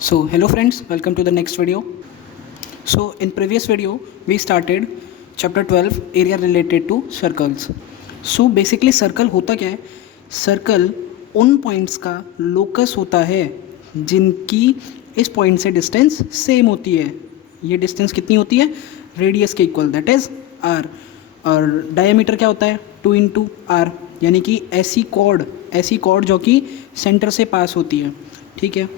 So hello friends, welcome to the next video. So in previous video we started chapter 12 area related to circles. So basically circle होता क्या है? Circle उन points का locus होता है जिनकी इस पॉइंट से डिस्टेंस सेम होती है. ये डिस्टेंस कितनी होती है? रेडियस के इक्वल, दैट इज आर. और डायमीटर क्या होता है? 2 इंटू आर, यानी कि ऐसी कॉर्ड जो कि सेंटर से पास होती है. ठीक है,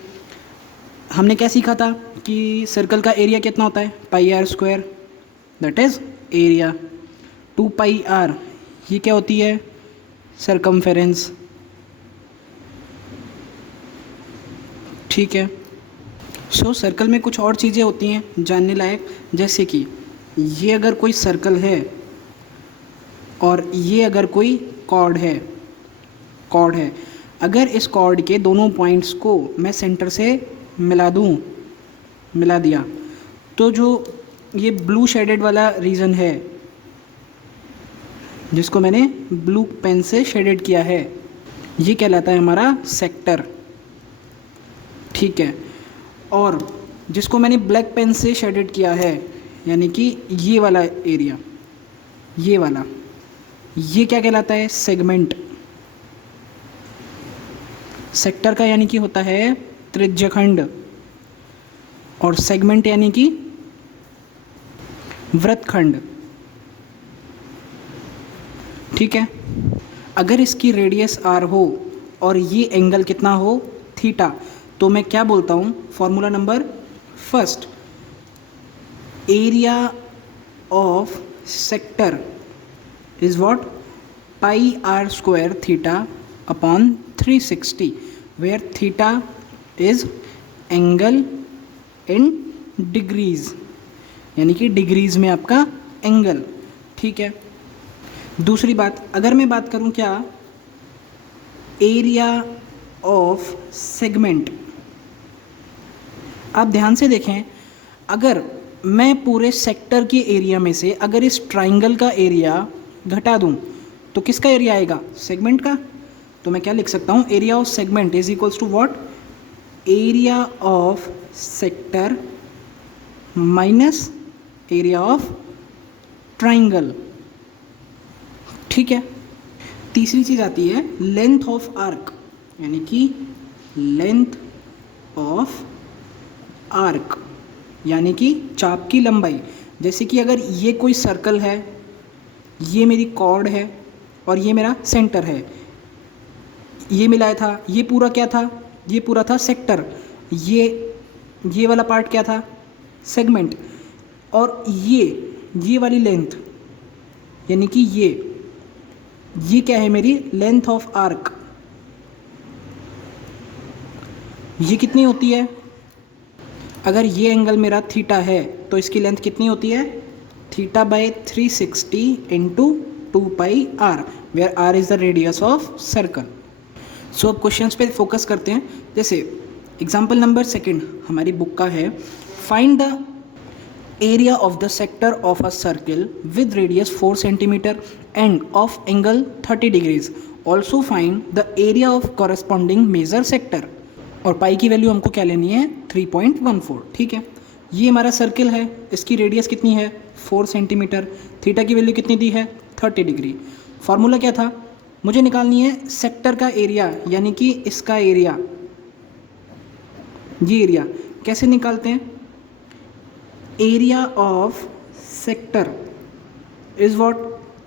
हमने क्या सीखा था कि सर्कल का एरिया कितना होता है? Pi are square, that is area. 2 pi r ये क्या होती है? सरकमफेरेंस. ठीक है, सो सर्कल में कुछ और चीज़ें होती हैं जानने लायक, जैसे कि ये अगर कोई सर्कल है और ये अगर कोई कॉर्ड है, अगर इस कॉर्ड के दोनों पॉइंट्स को मैं सेंटर से मिला दिया, तो जो ये ब्लू शेडेड वाला रीजन है जिसको मैंने ब्लू पेन से शेडेड किया है, ये कहलाता है हमारा सेक्टर. ठीक है, और जिसको मैंने ब्लैक पेन से शेडेड किया है, यानी कि ये वाला एरिया, ये क्या कहलाता है? सेगमेंट. सेक्टर का यानी कि होता है त्रिज्यखंड, और सेगमेंट यानी कि वृत्तखंड. ठीक है, अगर इसकी रेडियस आर हो और ये एंगल कितना हो? थीटा, तो मैं क्या बोलता हूँ? Formula number first, area of sector is what? Pi are square theta upon 360, where theta is angle in degrees, यानी कि डिग्रीज में आपका एंगल. ठीक है, दूसरी बात, अगर मैं बात करूं क्या? Area of segment. आप ध्यान से देखें, अगर मैं पूरे सेक्टर के एरिया में से अगर इस ट्राइंगल का एरिया घटा दूं, तो किसका एरिया आएगा? सेगमेंट का. तो मैं क्या लिख सकता हूं? Area of segment is equals to what? Area of sector minus area of triangle. ठीक है, तीसरी चीज़ आती है लेंथ ऑफ आर्क, यानी कि लेंथ ऑफ आर्क यानी कि चाप की लंबाई. जैसे कि अगर ये कोई सर्कल है, ये मेरी कॉर्ड है और ये मेरा सेंटर है, ये मिलाया था, ये पूरा क्या था? ये पूरा था सेक्टर. ये वाला पार्ट क्या था? सेगमेंट. और ये वाली लेंथ, यानी कि ये क्या है? मेरी लेंथ ऑफ आर्क. ये कितनी होती है? अगर ये एंगल मेरा थीटा है तो इसकी लेंथ कितनी होती है? Theta by 360 into 2 pi r, where r is the radius of circle. So अब क्वेश्चंस पे फोकस करते हैं. जैसे एग्जाम्पल नंबर सेकंड हमारी बुक का है, find the area of the sector of a circle with radius 4 centimetre and of angle 30 degrees. Also find the area of corresponding major sector. और pi की value हमको क्या लेनी है? 3.14. ठीक है, ये हमारा सर्किल है, इसकी रेडियस कितनी है? 4 सेंटीमीटर. थीटा की वैल्यू कितनी दी है? 30 डिग्री. फार्मूला क्या था? मुझे निकालनी है सेक्टर का एरिया, यानी कि इसका एरिया. ये एरिया कैसे निकालते हैं? Area of sector is what?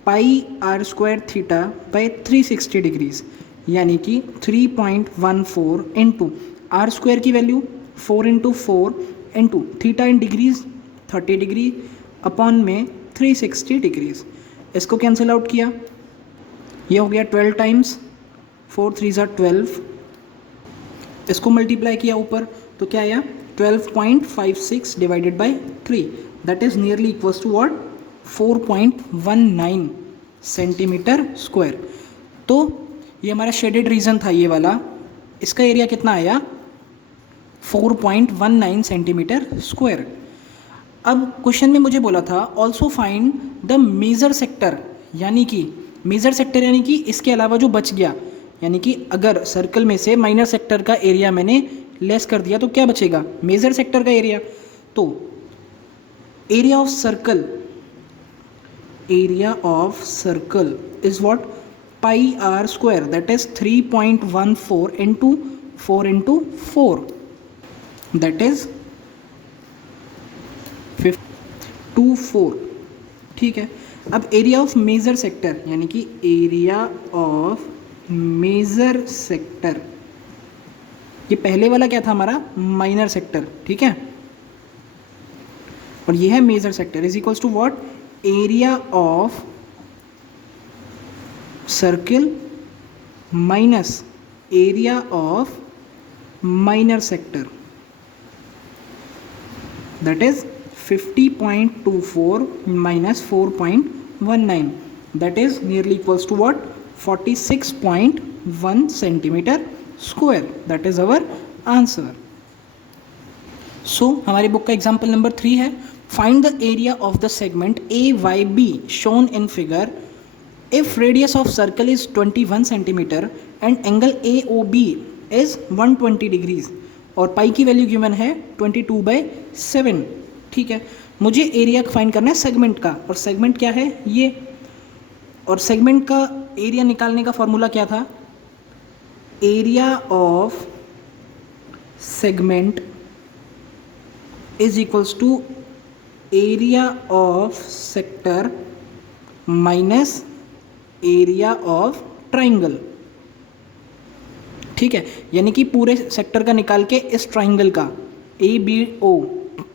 Pi are square theta by 360 degrees, यानी कि 3.14 इंटू आर स्क्वायर की value 4 into 4 into theta in degrees 30 degree upon में 360 डिग्रीज. इसको कैंसिल आउट किया, ये हो गया 12 टाइम्स 4 3 ज़ा 12. इसको मल्टीप्लाई किया ऊपर तो क्या आया? 12.56 divided by 3, that is nearly equals to what? 4.19 centimetre square. तो ये हमारा शेडेड रीजन था, ये वाला. इसका एरिया कितना आया? 4.19 सेंटीमीटर स्क्वायर. अब क्वेश्चन में मुझे बोला था also find the major sector, यानी कि मेजर सेक्टर यानी कि इसके अलावा जो बच गया, यानी कि अगर सर्कल में से माइनर सेक्टर का एरिया मैंने लेस कर दिया तो क्या बचेगा, मेजर सेक्टर का एरिया। तो area of circle is what, pi are square, that is 3.14 into 4 into 4, that is 524। ठीक है, अब एरिया ऑफ मेजर सेक्टर, यानी कि एरिया ऑफ मेजर सेक्टर, ये पहले वाला क्या था हमारा, माइनर सेक्टर, ठीक है, और ये है major sector, is equals to what, area of circle minus area of minor sector, that is 50.24 minus 4.19, that is nearly equals to what, 46.1 centimeter square, that is our answer. So हमारी book का example number 3 है, find the area of the segment AYB shown in figure if radius of circle is 21 centimeter and angle AOB is 120 degrees और pi की value given है 22/7। ठीक है, मुझे area find करना है सेगमेंट का, और सेगमेंट क्या है ये, और सेगमेंट का एरिया निकालने का फॉर्मूला क्या था, area of segment is equals to area of sector minus area of triangle. ठीक है, यानी कि पूरे सेक्टर का निकाल के इस ट्राइंगल का ABO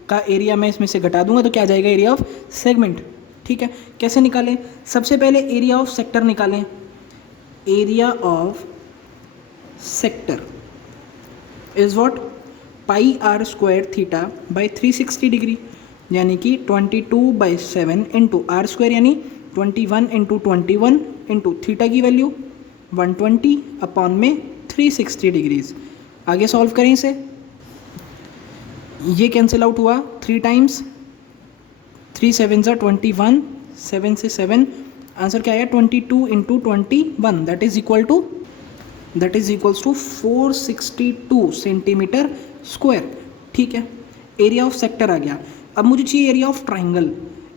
का एरिया मैं इसमें से घटा दूंगा तो क्या आ जाएगा, एरिया ऑफ सेगमेंट। ठीक है, कैसे निकालें, सबसे पहले एरिया ऑफ सेक्टर निकालें, area of sector is what, pi are square theta by 360 degree, यानी कि 22/7 इंटू आर स्क्वायर, यानी 21 इंटू 21 इंटू थीटा की वैल्यू 120 अपॉन में 360 डिग्रीज। आगे सॉल्व करें इसे, ये कैंसिल आउट हुआ 3 टाइम्स, 3 7 ज़ा 21, 7 से 7, आंसर क्या आया 22 into 21, that is equals to 462 centimetre square. ठीक है, एरिया ऑफ सेक्टर आ गया। अब मुझे चाहिए एरिया ऑफ ट्राइंगल।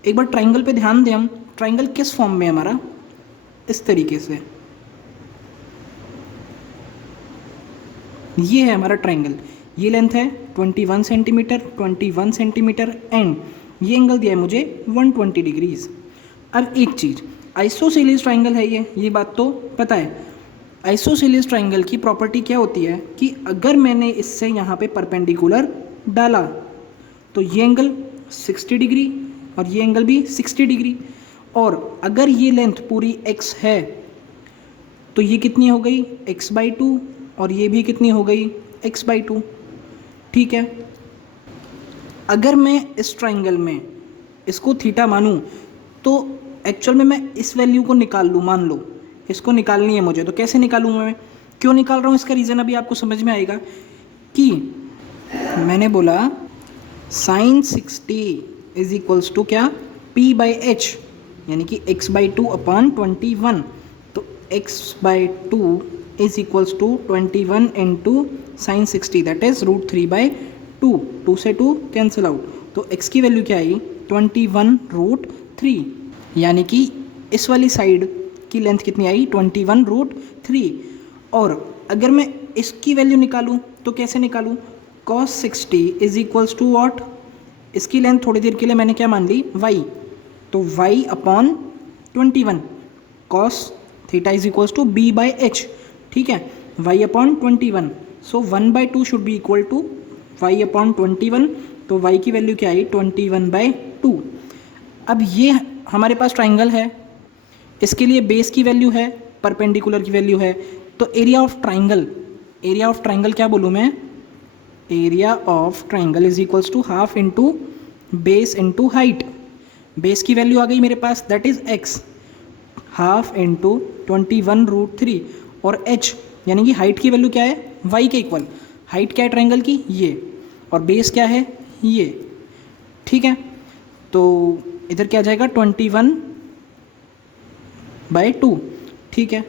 एक बार ट्राइंगल पे ध्यान दें हम, ट्राइंगल किस फॉर्म में है हमारा, इस तरीके से, ये है हमारा ट्राइंगल, ये लेंथ है 21 सेंटीमीटर, 21 सेंटीमीटर एंड ये एंगल दिया है मुझे 120 डिग्रीज। अब एक चीज़, आइसोसेलेस ट्राइंगल है ये बात तो पता है। आइसोसेलेस ट्राइंगल की प्रॉपर्टी क्या होती है कि अगर मैंने इससे यहाँ पे परपेंडिकुलर डाला तो ये एंगल 60 डिग्री और ये एंगल भी 60 डिग्री, और अगर ये लेंथ पूरी x है तो ये कितनी हो गई x/2 और ये भी कितनी हो गई x/2। ठीक है, अगर मैं इस ट्राइंगल में इसको थीटा मानूं तो एक्चुअल में मैं इस वैल्यू को निकाल लूँ, मान लो इसको निकालनी है मुझे, तो कैसे निकालूंगा मैं, क्यों निकाल रहा हूँ इसका रीज़न अभी आपको समझ में आएगा। कि मैंने बोला sin 60 इज इक्वल्स टू क्या, P/h, यानी कि x/2 अपॉन 21, तो x/2 is equals to 21 into sin 60, that is √3/2, 2 से 2 कैंसिल आउट, तो x की वैल्यू क्या आई 21√3, यानी कि इस वाली साइड की लेंथ कितनी आई 21√3। और अगर मैं इसकी वैल्यू निकालूं तो कैसे निकालूं, cos 60 is equals to what, इसकी लेंथ थोड़ी देर के लिए मैंने क्या मान ली y, तो y upon 21, cos theta is equals to B/h। ठीक है, y upon 21, so 1/2 should be equal to y upon 21, तो y की वैल्यू क्या आई 21/2। अब ये हमारे पास ट्राइंगल है, इसके लिए बेस की वैल्यू है, परपेंडिकुलर की वैल्यू है, तो एरिया ऑफ ट्राइंगल क्या बोलूँ मैं, area of triangle is equals to half into base into height. Base की वैल्यू आ गई मेरे पास, that is x, half into 21√3, और h यानी कि हाइट की वैल्यू क्या है y के इक्वल, हाइट क्या है ट्राइंगल की ये, और बेस क्या है ये। ठीक है, तो इधर क्या आ जाएगा 21/2। ठीक है,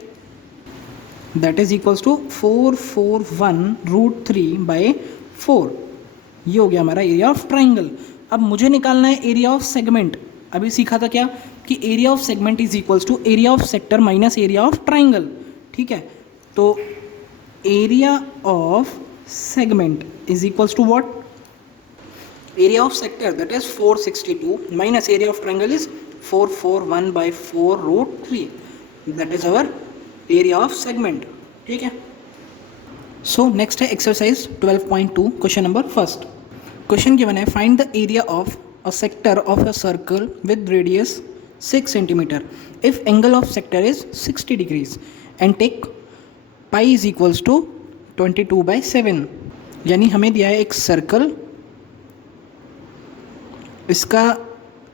दैट इज इक्वल्स टू 441√3/4। ये हो गया हमारा एरिया ऑफ ट्राइंगल। अब मुझे निकालना है एरिया ऑफ सेगमेंट। अभी सीखा था क्या कि area of segment is equals to area of sector minus area of triangle. ठीक है, तो area of segment is equals to what? Area of sector that is 462 minus area of triangle is 441/4√3। That is our area of segment. ठीक है, so next है exercise 12.2 question number first. Question given है find the area of a sector of a circle with radius 6 centimetre if angle of sector is 60 degrees and take pi is equals to 22/7। यानी हमें दिया है एक circle, इसका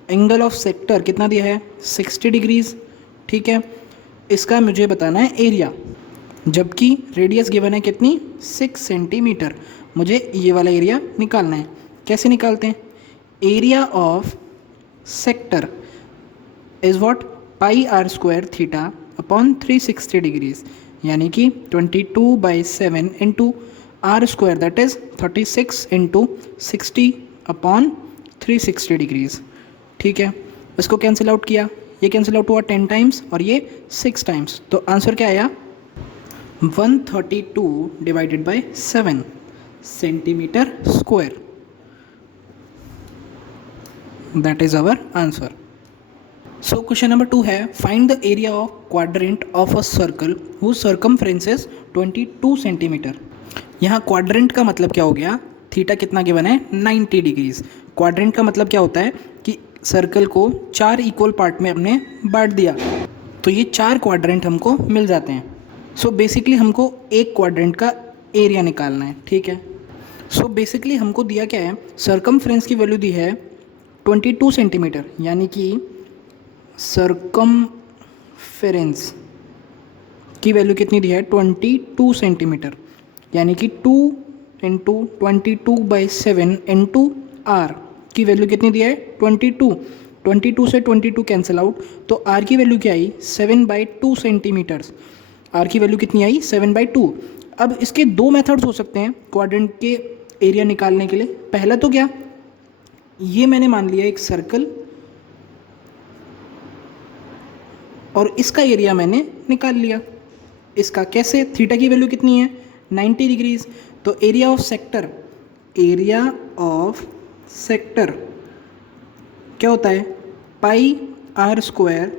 angle of sector कितना दिया है 60 डिग्रीज। ठीक है, इसका मुझे बताना है एरिया, जबकि रेडियस गिवन है कितनी 6 सेंटीमीटर। मुझे ये वाला एरिया निकालना है। कैसे निकालते हैं? Area of sector is what? Pi are square theta upon 360 degrees, यानी कि 22/7 into are square that is 36 into 60 upon 360 degrees. ठीक है, इसको कैंसिल आउट किया, ये कैंसिल आउट हुआ 10 टाइम्स और ये 6 टाइम्स, तो आंसर क्या आया 132 divided by 7 centimetre square. That is our answer. So question number 2 है find the area of quadrant of a circle whose circumference is 22 centimetre. यहाँ क्वाड्रेंट का मतलब क्या हो गया? थीटा कितना गिवन है 90 डिग्रीज। क्वाड्रेंट का मतलब क्या होता है कि सर्कल को 4 इक्वल पार्ट में हमने बांट दिया, तो ये 4 क्वाड्रेंट हमको मिल जाते हैं। सो बेसिकली हमको एक क्वाड्रेंट का एरिया निकालना है। ठीक है, सो बेसिकली हमको दिया क्या है, सर्कमफ्रेंस की वैल्यू दी है 22 सेंटीमीटर, यानी कि सर्कमफ्रेंस की वैल्यू कितनी दी है 22 सेंटीमीटर, यानी कि 2 इंटू 22/7 इंटू आर की वैल्यू कितनी दी है 22। 22 से 22 कैंसिल आउट, तो आर की वैल्यू क्या आई 7/2 सेंटीमीटर्स। आर की वैल्यू कितनी आई 7/2। अब इसके दो मेथड्स हो सकते हैं क्वाड्रेंट के एरिया निकालने के लिए। पहला तो क्या, ये मैंने मान लिया एक सर्कल और इसका एरिया मैंने निकाल लिया। इसका कैसे? थीटा की वैल्यू कितनी है 90 डिग्रीज, तो area of sector, area of sector क्या होता है pi are square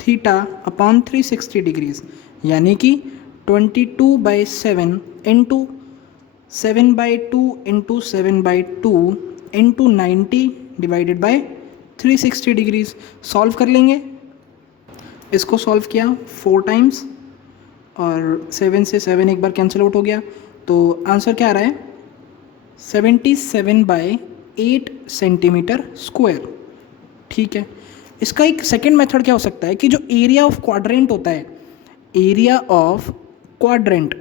theta upon 360 degrees, यानी कि 22/7 into 7/2 into 7/2 into 90 divided by 360 degrees. Solve कर लेंगे, इसको सॉल्व किया 4 टाइम्स और 7 से 7 एक बार कैंसिल आउट हो गया, तो आंसर क्या आ रहा है 77/8 सेंटीमीटर स्क्वायर। ठीक है, इसका एक सेकेंड मेथड क्या हो सकता है कि जो एरिया ऑफ क्वाड्रेंट होता है, एरिया ऑफ क्वाड्रेंट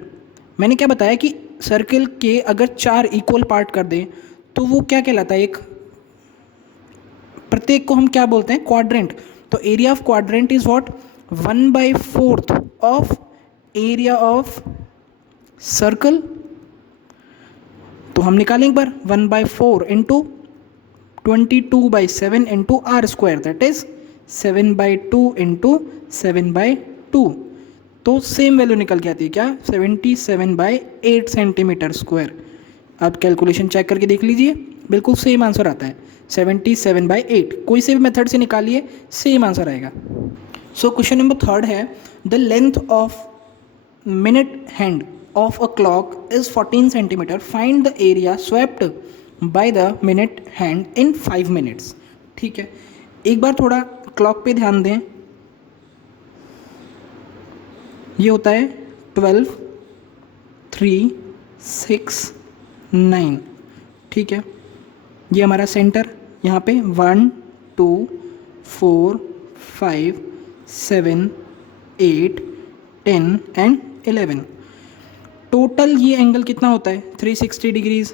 मैंने क्या बताया कि सर्कल के अगर 4 इक्वल पार्ट कर दें तो वो क्या कहलाता है, एक प्रत्येक को हम क्या बोलते हैं क्वाड्रेंट। तो area of quadrant is what 1/4 of area of circle. तो हम निकालें एक बार 1/4 into 22/7 into are square that is 7/2 into 7/2, तो सेम वैल्यू निकल के आती है क्या 77/8 सेंटीमीटर स्क्वायर। आप कैलकुलेशन चेक करके देख लीजिए, बिल्कुल सेम आंसर आता है 77/8। कोई से भी मेथड से निकालिए सेम आंसर आएगा। सो क्वेश्चन नंबर 3 है the length of minute hand of a clock is 14 centimeter. Find the area swept by the minute hand in 5 minutes. ठीक है, एक बार थोड़ा क्लॉक पे ध्यान दें, ये होता है 12, 3, 6, 9। ठीक है, ये हमारा सेंटर, यहाँ पे 1, 2, 4, 5, 7, 8, 10 एंड 11। टोटल ये एंगल कितना होता है 360 डिग्रीज।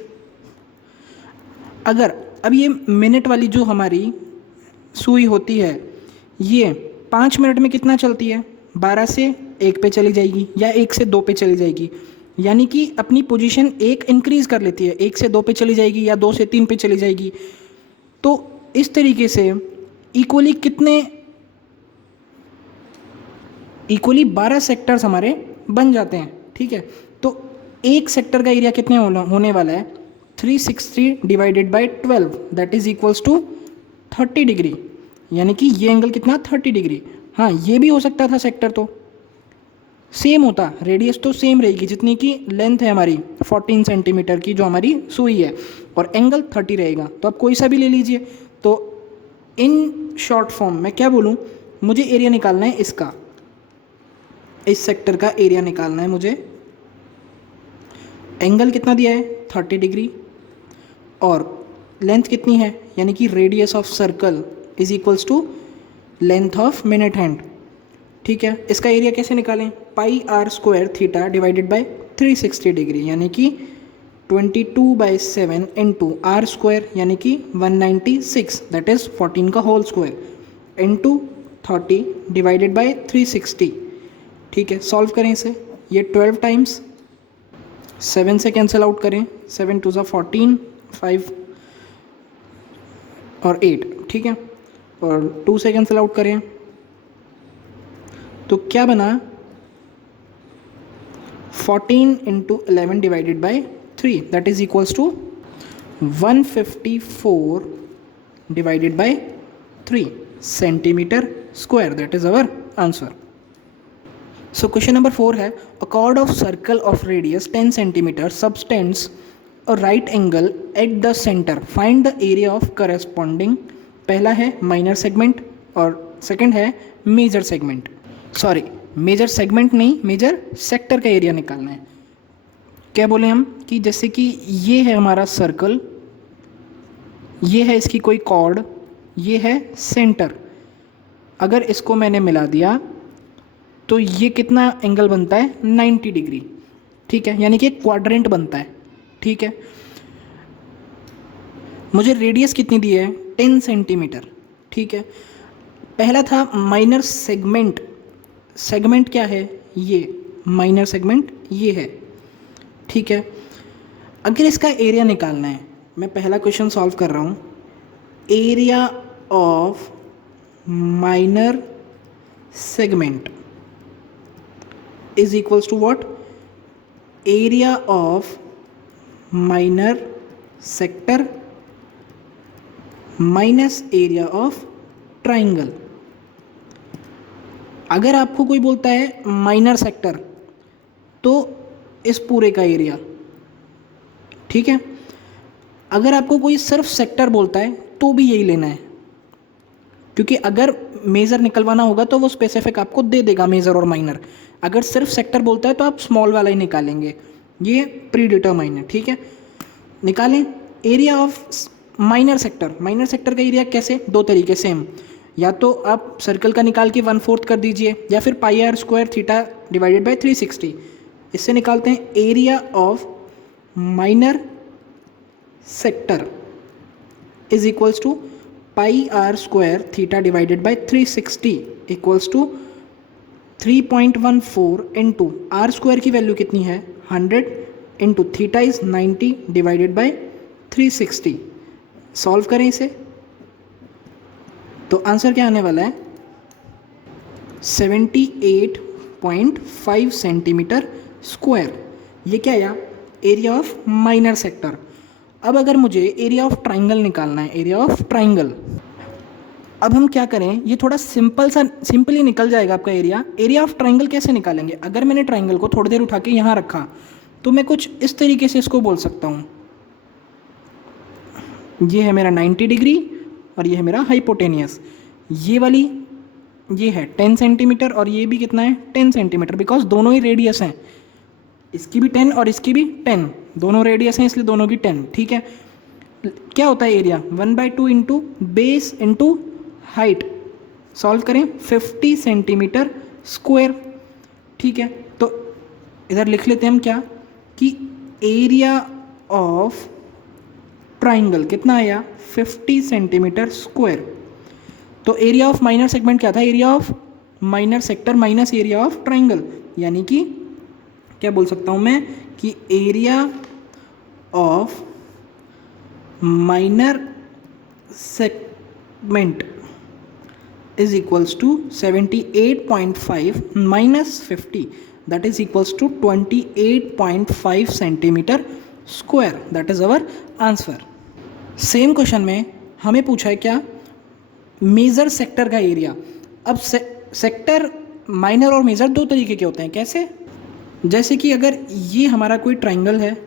अगर अब ये मिनट वाली जो हमारी सुई होती है ये 5 मिनट में कितना चलती है 12 से 1 पे चली जाएगी या 1 से 2 पे चली जाएगी, यानी कि अपनी पोजीशन 1 इंक्रीज़ कर लेती है, 1 से 2 पे चली जाएगी या 2 से 3 पे चली जाएगी। तो इस तरीके से इक्वली 12 सेक्टर्स हमारे बन जाते हैं, ठीक है। तो एक सेक्टर का एरिया कितने होने वाला है, 360 divided by 12 that is equals to 30 degree, यानी कि ये एंगल कितना 30 डिग्री। हाँ, ये भी हो सकता था सेक्टर तो सेम होता, रेडियस तो सेम रहेगी जितनी की लेंथ है हमारी 14 सेंटीमीटर की जो हमारी सुई है, और एंगल 30 रहेगा, तो आप कोई सा भी ले लीजिए। तो इन शॉर्ट फॉर्म मैं क्या बोलूँ, मुझे एरिया निकालना है इसका, इस सेक्टर का एरिया निकालना है मुझे। एंगल कितना दिया है 30 डिग्री, और लेंथ कितनी है, यानी कि radius of circle is equals to length of minute hand, ठीक है। इसका एरिया कैसे निकालें, pi are square theta divided by 360 degree, यानी कि 22/7 इंटू आर स्क्वायर, यानी कि 196 दैट इज 14 का whole square into 30 divided by 360, ठीक है। सॉल्व करें इसे, ये 12 टाइम्स 7 से कैंसिल आउट करें, 7 2 ज़ा 14, 5 और 8, ठीक है, और 2 से कैंसिल आउट करें तो क्या बना, 14 into 11 divided by 3 that is equals to 154 divided by 3 centimetre square, that is our answer. So question number 4 है, a chord of circle of radius 10 centimetre subtends a right angle at the centre, find the area of corresponding. पहला है minor segment और second है major segment, sorry major segment नहीं, major sector का एरिया निकालना है। क्या बोले हम कि जैसे कि ये है हमारा सर्कल, ये है इसकी कोई कॉर्ड, ये है सेंटर, अगर इसको मैंने मिला दिया तो ये कितना एंगल बनता है 90 डिग्री, ठीक है, यानी कि एक क्वाड्रेंट बनता है, ठीक है। मुझे रेडियस कितनी दी है 10 सेंटीमीटर, ठीक है। पहला था माइनर सेगमेंट, सेगमेंट क्या है, ये माइनर सेगमेंट ये है, ठीक है। अगर इसका एरिया निकालना है, मैं पहला क्वेश्चन सॉल्व कर रहा हूँ, area of minor segment is equals to what, area of minor sector minus area of triangle। अगर आपको कोई बोलता है माइनर सेक्टर तो इस पूरे का एरिया, ठीक है। अगर आपको कोई सिर्फ सेक्टर बोलता है तो भी यही लेना है, क्योंकि अगर मेज़र निकलवाना होगा तो वो स्पेसिफिक आपको दे देगा मेज़र और माइनर। अगर सिर्फ सेक्टर बोलता है तो आप स्मॉल वाला ही निकालेंगे, ये प्री डिटरमाइन है, ठीक है। निकालें area of minor sector. Minor sector का एरिया कैसे, दो तरीके सेम, या तो आप सर्कल का निकाल के 1/4 कर दीजिए, या फिर pi are square theta divided by 360, इससे निकालते हैं area of minor sector is equals to pi are square theta divided by 360 equals to 3.14 into are square की वैल्यू कितनी है 100 into theta is 90 divided by 360। Solve करें इसे तो answer क्या आने वाला है 78.5 सेंटीमीटर स्क्वायर। ये क्या आया, एरिया ऑफ माइनर सेक्टर। अब अगर मुझे एरिया ऑफ ट्राइंगल निकालना है, एरिया ऑफ ट्राइंगल, अब हम क्या करें, ये थोड़ा सिंपली निकल जाएगा आपका एरिया। एरिया ऑफ ट्राइंगल कैसे निकालेंगे, अगर मैंने ट्राइंगल को थोड़ी देर उठा के यहाँ रखा तो मैं कुछ इस तरीके से इसको बोल सकता हूँ, ये है मेरा 90 डिग्री और ये है मेरा हाइपोटेनियस। ये वाली ये है 10 सेंटीमीटर और ये भी कितना है 10 सेंटीमीटर, बिकॉज दोनों ही रेडियस हैं, इसकी भी 10 और इसकी भी 10, दोनों रेडियस हैं इसलिए दोनों की 10, ठीक है। क्या होता है area 1/2 into base into height. Solve करें 50 सेंटीमीटर स्क्वायर, ठीक है। तो इधर लिख लेते हैं हम क्या कि एरिया ऑफ ट्राइंगल कितना आया 50 सेंटीमीटर स्क्वायर। तो एरिया ऑफ माइनर सेगमेंट क्या था, area of minor sector minus area of triangle, यानी कि क्या बोल सकता हूँ मैं कि area of minor segment is equals to 78.5 minus 50, that is equals to 28.5 centimetre square. That is our answer. Same question में हमें पूछा है क्या, मेजर सेक्टर का एरिया. अब सेक्टर माइनर और मेजर दो तरीके के होते हैं. कैसे? जैसे कि अगर ये हमारा कोई ट्राइंगल है,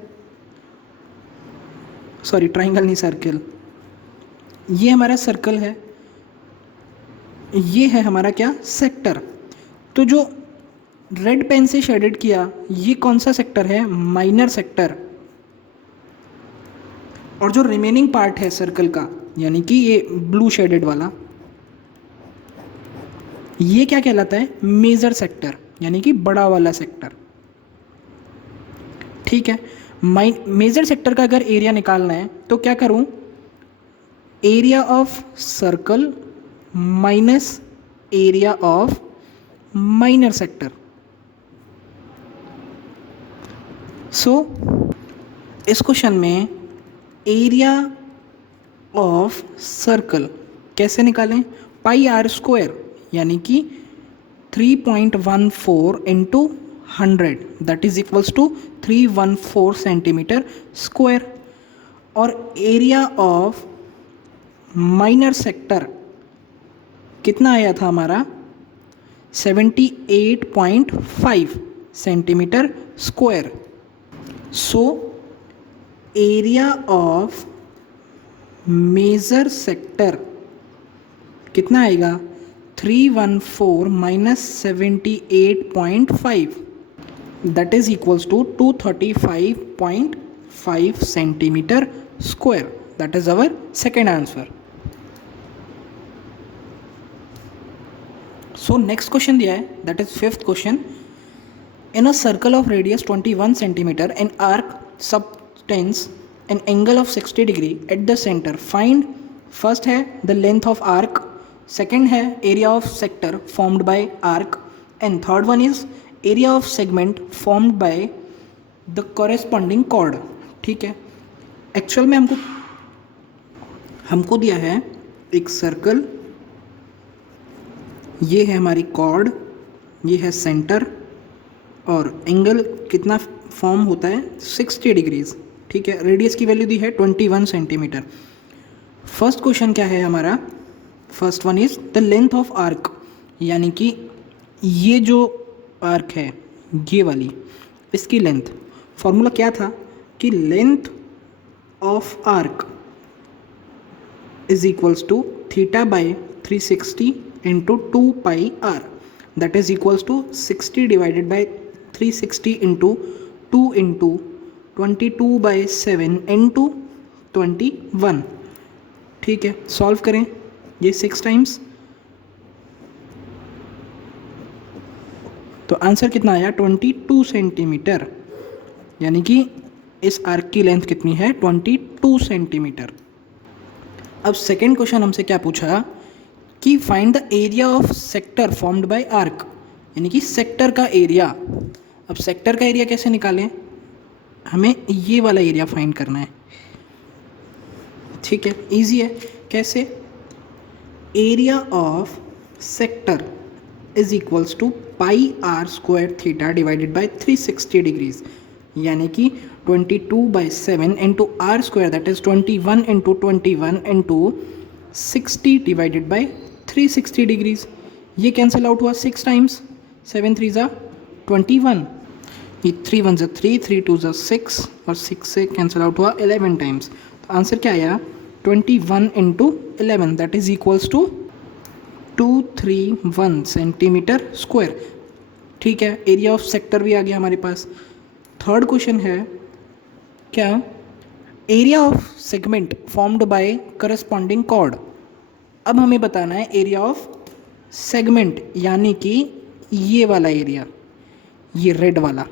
सॉरी ट्राइंगल नहीं सर्कल, ये हमारा सर्कल है, ये है हमारा क्या, सेक्टर. तो जो रेड पेन से शेडेड किया ये कौन सा सेक्टर है, माइनर सेक्टर. और जो रिमेनिंग पार्ट है सर्कल का, यानी कि ये ब्लू शेडेड वाला, ये क्या कहलाता है, मेजर सेक्टर, यानी कि बड़ा वाला सेक्टर. ठीक है. मेजर सेक्टर का अगर एरिया निकालना है तो क्या करूं, area of circle minus area of minor sector. So इस क्वेश्चन में एरिया ऑफ सर्कल कैसे निकालें, पाई आर स्क्वायर, यानी कि 3.14 into 100, that is equals to 314 centimetre square. और एरिया ऑफ माइनर सेक्टर कितना आया था हमारा, 78.5 centimetre square. So area of major sector कितना आएगा, 314 minus 78.5, that is equals to 235.5 centimetre square. That is our second answer. So next question दिया है, that is fifth question. In a circle of radius 21 centimetre an arc subtends an angle of 60 degree at the centre. Find, first है the length of arc, second है area of sector formed by arc, and third one is area of segment formed by the corresponding chord. ठीक है. Actual में हमको दिया है एक circle, ये है हमारी कॉर्ड, ये है सेंटर, और एंगल कितना फॉर्म होता है, 60 डिग्रीज. ठीक है. रेडियस की वैल्यू दी है 21 सेंटीमीटर. फर्स्ट क्वेश्चन क्या है हमारा, first one is the length of arc, यानी कि ये जो आर्क है ये वाली, इसकी लेंथ. फॉर्मूला क्या था कि length of arc is equals to theta by 360 into 2 pi r, that is equals to 60 divided by 360 into 2 into 22 by 7 into 21. ठीक है. सॉल्व करें ये 6 टाइम्स, तो आंसर कितना आया, 22 सेंटीमीटर. यानी कि इस आर्क की लेंथ कितनी है, 22 सेंटीमीटर. अब सेकेंड क्वेश्चन हमसे क्या पूछा कि find the area of sector formed by arc, यानी कि सेक्टर का एरिया. अब सेक्टर का एरिया कैसे निकालें, हमें ये वाला एरिया फाइंड करना है. ठीक है. इजी है. कैसे, area of sector is equals to pi are square theta divided by 360 degrees, यानी कि 22/7 into are square, that is 21 into 21 into 60 divided by 360 degrees. ये कैंसिल आउट हुआ 6 टाइम्स, 7 3 ज़ा 21, ये 3 1 ज़ा 3, 3 2 ज़ा 6, और 6 से कैंसिल आउट हुआ 11 टाइम्स. तो आंसर क्या आया, 21 into 11, that is equals to 231 centimetre square. ठीक है. एरिया ऑफ सेक्टर भी आ गया हमारे पास. थर्ड क्वेश्चन है क्या, area of segment formed by corresponding chord. अब हमें बताना है एरिया ऑफ सेगमेंट, यानी कि ये वाला एरिया, ये रेड वाला.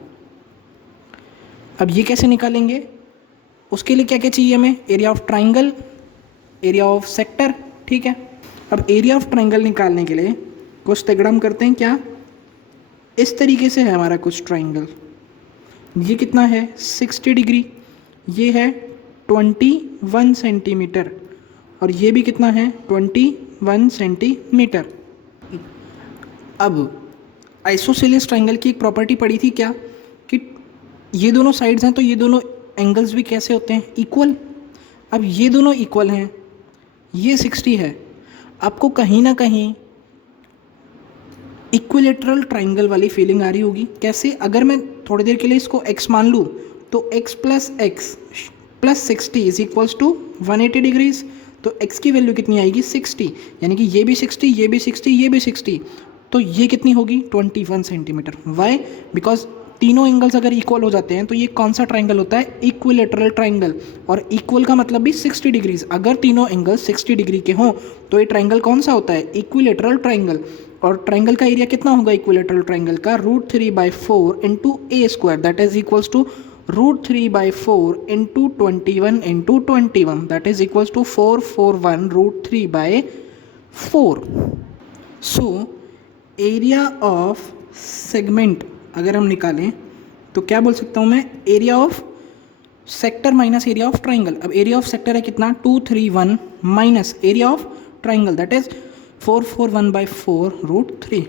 अब ये कैसे निकालेंगे, उसके लिए क्या क्या चाहिए हमें, area of triangle, area of sector. ठीक है. अब एरिया ऑफ ट्राइंगल निकालने के लिए कुछ तिगड़म करते हैं क्या, इस तरीके से है हमारा कुछ ट्राइंगल। ये कितना है 60 डिग्री, ये है 21 सेंटीमीटर, और ये भी कितना है 21 सेंटीमीटर। अब आइसोसेलेस ट्राइंगल की एक प्रॉपर्टी पड़ी थी क्या, कि ये दोनों साइड्स हैं तो ये दोनों एंगल्स भी कैसे होते हैं, इक्वल। अब ये दोनों इक्वल हैं, ये 60 है, आपको कहीं ना कहीं इक्विलेटरल ट्राइंगल वाली फीलिंग आ रही होगी। कैसे, अगर मैं थोड़ी देर के लिए इसको x मान लूँ तो x plus 60 is equals to 180 degrees. तो x की वैल्यू कितनी आएगी 60, यानी कि ये भी 60, ये भी 60, ये भी 60, तो ये कितनी होगी 21 सेंटीमीटर। वाई, बिकॉज तीनों एंगल्स अगर इक्वल हो जाते हैं तो ये कौन सा ट्राइंगल होता है, इक्विलेटरल ट्राइंगल। और इक्वल का मतलब भी 60 डिग्रीज, अगर तीनों एंगल 60 डिग्री के हों तो ये ट्राइंगल कौन सा होता है, इक्विलेटरल ट्राइंगल। और ट्राइंगल का एरिया कितना होगा इक्विलेटरल ट्राइंगल का, √3/4 into A square, that is equals to √3/4 into 21 into 21, that is equals to 441 √3/4। So area of segment अगर हम निकालें तो क्या बोल सकता हूँ मैं, area of sector minus area of triangle. अब एरिया ऑफ सेक्टर है कितना 231 minus area of triangle, that is 441/4 √3,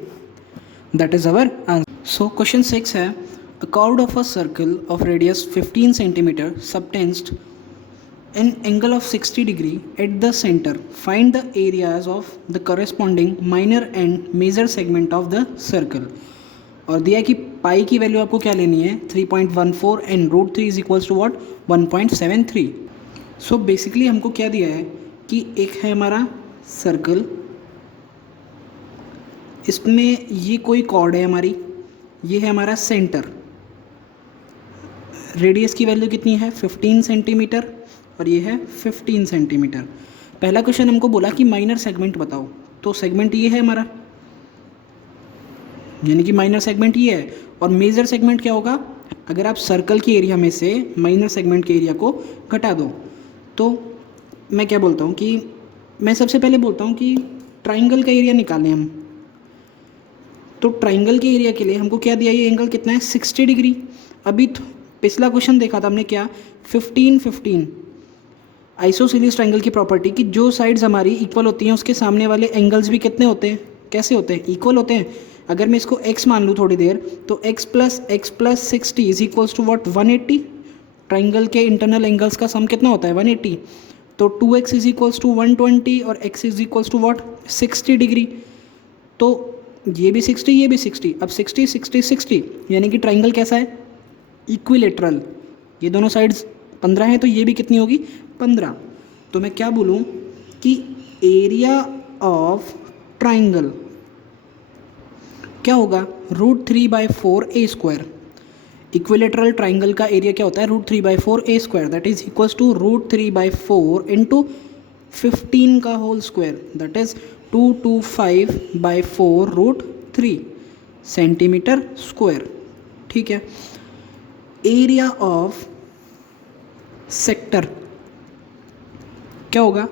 that is our answer. So question 6 है, a chord of a circle of radius 15 centimeter subtends an angle of 60 degree at the center. Find the areas of the corresponding minor and major segment of the circle. और दिया है कि पाई की value आपको क्या लेनी है 3.14 and √3 is equals to what 1.73। So basically हमको क्या दिया है कि एक है हमारा सर्कल, इसमें ये कोई कॉर्ड है हमारी, ये है हमारा सेंटर, रेडियस की वैल्यू कितनी है 15 सेंटीमीटर और ये है 15 सेंटीमीटर। पहला क्वेश्चन हमको बोला कि माइनर सेगमेंट बताओ, तो सेगमेंट ये है हमारा, यानी कि माइनर सेगमेंट ये है। और मेजर सेगमेंट क्या होगा, अगर आप सर्कल के एरिया में से माइनर सेगमेंट के एरिया को घटा दो, तो मैं क्या बोलता हूँ कि मैं सबसे पहले बोलता हूँ कि ट्राइंगल का एरिया निकालें हम। तो ट्राइंगल के एरिया के लिए हमको क्या दिया, ये एंगल कितना है 60 डिग्री। अभी पिछला क्वेश्चन देखा था हमने क्या 15 आइसोसेलेस ट्राइंगल की प्रॉपर्टी कि जो साइड्स हमारी इक्वल होती हैं उसके सामने वाले एंगल्स भी कितने होते हैं, कैसे होते हैं, इक्वल होते हैं। अगर मैं इसको x मान लूँ थोड़ी देर, तो x plus 60 is equals to what 180। Triangle के इंटरनल एंगल्स का सम कितना होता है 180, तो 2x इज इक्वल्स टू 120 और x is equals to what 60 degree. तो ये भी 60, ये भी 60, अब 60 60 60, यानी कि ट्राइंगल कैसा है इक्विलेटरल। ये दोनों साइड्स 15 हैं तो ये भी कितनी होगी 15। तो मैं क्या बोलूँ कि एरिया ऑफ ट्राइंगल क्या होगा √3/4 ए स्क्वायर। इक्विलेटरल ट्राइंगल का एरिया क्या होता है √3/4 A square, that is equals to √3/4 into 15 का whole square, that is 225/4 √3 centimetre square. ठीक है, एरिया ऑफ सेक्टर क्या होगा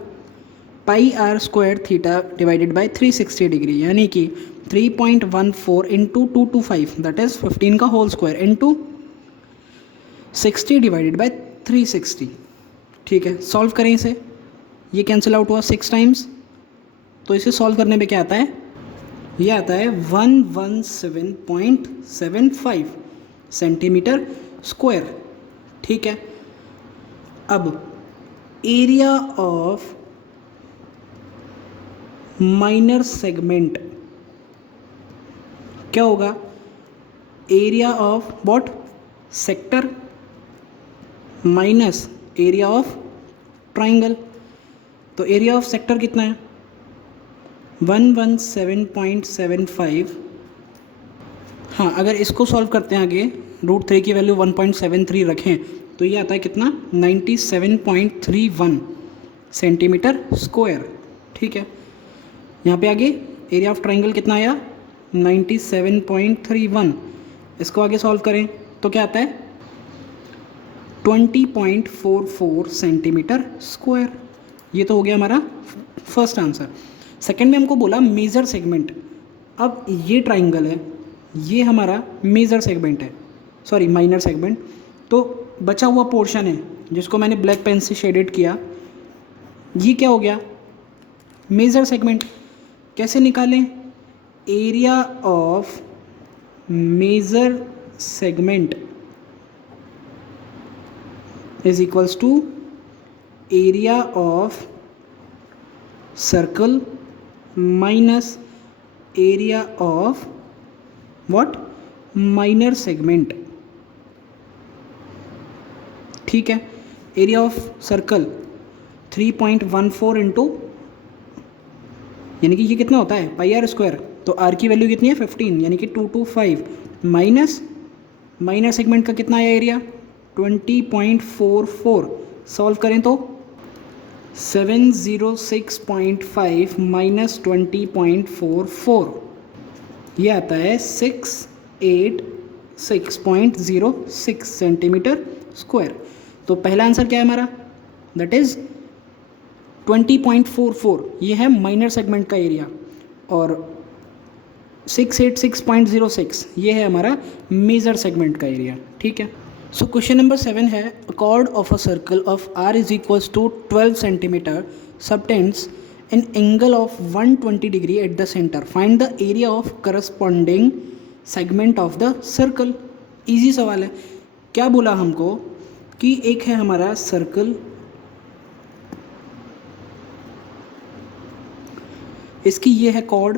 πr² theta divided by 360 degree, यानी कि 3.14 इंटू 225, दैट इज 15 का whole square into 60 divided by 360। ठीक है, सॉल्व करें इसे, ये कैंसिल आउट हुआ 6 टाइम्स, तो इसे सॉल्व करने पे क्या आता है, ये आता है 117.75 सेंटीमीटर स्क्वायर। ठीक है, अब एरिया ऑफ माइनर सेगमेंट क्या होगा, area of what sector minus area of triangle. तो एरिया ऑफ सेक्टर कितना है 117.75। हाँ, अगर इसको सॉल्व करते हैं आगे, √3 की वैल्यू 1.73 रखें तो ये आता है कितना 97.31 सेंटीमीटर स्क्वायर। ठीक है, यहाँ पे आगे एरिया ऑफ ट्राइंगल कितना आया 97.31, इसको आगे सॉल्व करें तो क्या आता है 20.44 सेंटीमीटर स्क्वायर। ये तो हो गया हमारा फर्स्ट आंसर। सेकंड में हमको बोला मेजर सेगमेंट, अब ये ट्राइंगल है, ये हमारा मेजर सेगमेंट है, सॉरी माइनर सेगमेंट। तो बचा हुआ पोर्शन है जिसको मैंने ब्लैक पेन से शेडेड किया, ये क्या हो गया, मेजर सेगमेंट। कैसे निकालें, area of major segment is equals to area of circle minus area of what, minor segment. ठीक है, एरिया ऑफ सर्कल 3.14 इंटू, यानी कि ये कितना होता है पाई आर स्क्वायर, तो आर की वैल्यू कितनी है 15, यानी कि 225 माइनस माइनर सेगमेंट का कितना आया एरिया 20.44, सॉल्व करें तो 706.5 माइनस 20.44, ये आता है 686.06 सेंटीमीटर स्क्वायर। तो पहला आंसर क्या है हमारा, दैट इज़ 20.44, ये है माइनर सेगमेंट का एरिया, और 686.06 ये है हमारा मेजर सेगमेंट का एरिया। ठीक है, सो क्वेश्चन नंबर 7 है, a chord of a circle of r is equals to 12 centimetre subtends an angle of 120 degree at the center, find the area of corresponding segment of the circle। Easy सवाल है। क्या बोला हमको कि एक है हमारा सर्कल, इसकी ये है कॉर्ड,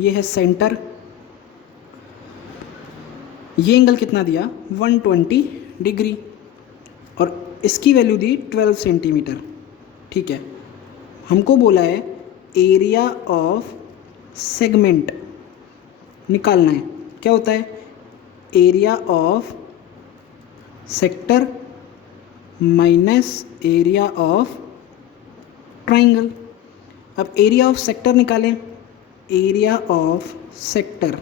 ये है सेंटर, ये एंगल कितना दिया 120 डिग्री, और इसकी वैल्यू दी 12 सेंटीमीटर। ठीक है, हमको बोला है एरिया ऑफ सेगमेंट निकालना है। क्या होता है, area of sector minus area of triangle. अब एरिया ऑफ सेक्टर निकालें, area of sector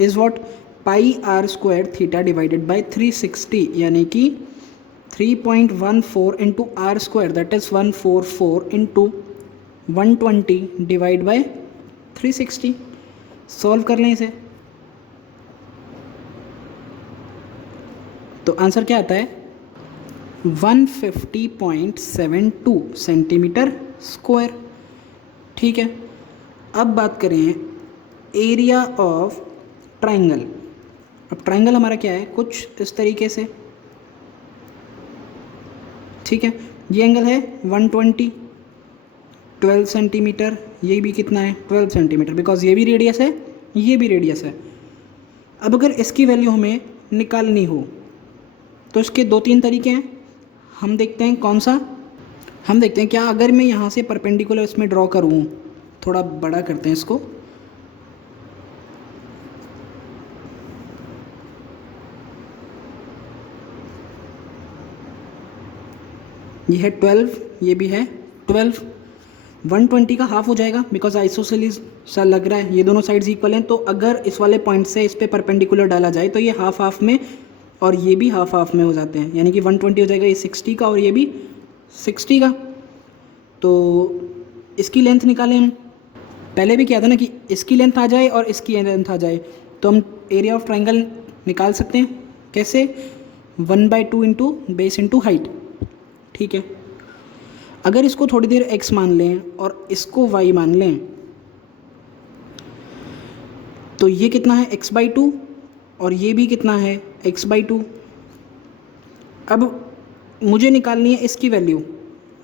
is what, pi are square theta divided by 360, यानी कि 3.14 into are square, that is 144 into 120 divide by 360। Solve कर लें इसे तो आंसर क्या आता है 150.72 सेंटीमीटर स्क्वायर। ठीक है, अब बात करें एरिया ऑफ ट्राइंगल। अब ट्राइंगल हमारा क्या है, कुछ इस तरीके से। ठीक है, ये एंगल है 120, 12 सेंटीमीटर, ये भी कितना है 12 सेंटीमीटर, बिकॉज ये भी रेडियस है, ये भी रेडियस है। अब अगर इसकी वैल्यू हमें निकालनी हो तो इसके 2-3 तरीके हैं। हम देखते हैं कौन सा, हम देखते हैं क्या अगर मैं यहाँ से परपेंडिकुलर इसमें ड्रॉ करूँ, थोड़ा बड़ा करते हैं इसको, ये है 12, ये भी है 12, 120 का हाफ हो जाएगा बिकॉज आइसोसेलिस सा लग रहा है, ये दोनों साइड्स इक्वल हैं। तो अगर इस वाले पॉइंट से इस पे परपेंडिकुलर डाला जाए तो ये हाफ हाफ में और ये भी हाफ हाफ में हो जाते हैं, यानी कि 120 हो जाएगा ये 60 का और ये भी 60 का। तो इसकी लेंथ निकालें हम, पहले भी किया था ना कि इसकी लेंथ आ जाए और इसकी लेंथ आ जाए, तो हम एरिया ऑफ ट्राइंगल निकाल सकते हैं। कैसे, 1/2 इंटू बेस इंटू हाइट। ठीक है, अगर इसको थोड़ी देर x मान लें और इसको y मान लें तो ये कितना है x/2 और ये भी कितना है x/2। अब मुझे निकालनी है इसकी वैल्यू,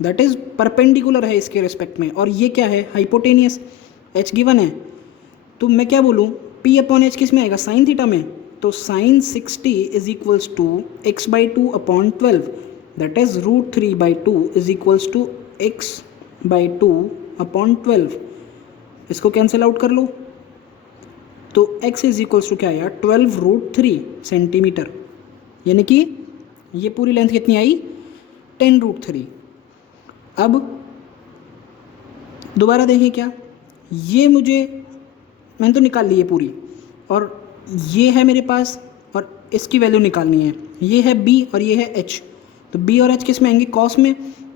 दैट इज़ परपेंडिकुलर है इसके रिस्पेक्ट में, और ये क्या है हाइपोटेनियस, h गिवन है। तो मैं क्या बोलूँ, p/h किस में आएगा साइन थीटा में, तो sine 60 is equals to x/2/12, that is √3/2 is equals to x/2/12। इसको कैंसिल आउट कर लो तो x इज इक्वल्स टू क्या आया 12√3 सेंटीमीटर, यानी कि ये पूरी लेंथ कितनी आई 10√3। अब दोबारा देखें क्या, ये मैंने तो निकाल ली है पूरी, और ये है मेरे पास और इसकी वैल्यू निकालनी है। ये है b और ये है h, तो b और h किस में आएंगे cos में,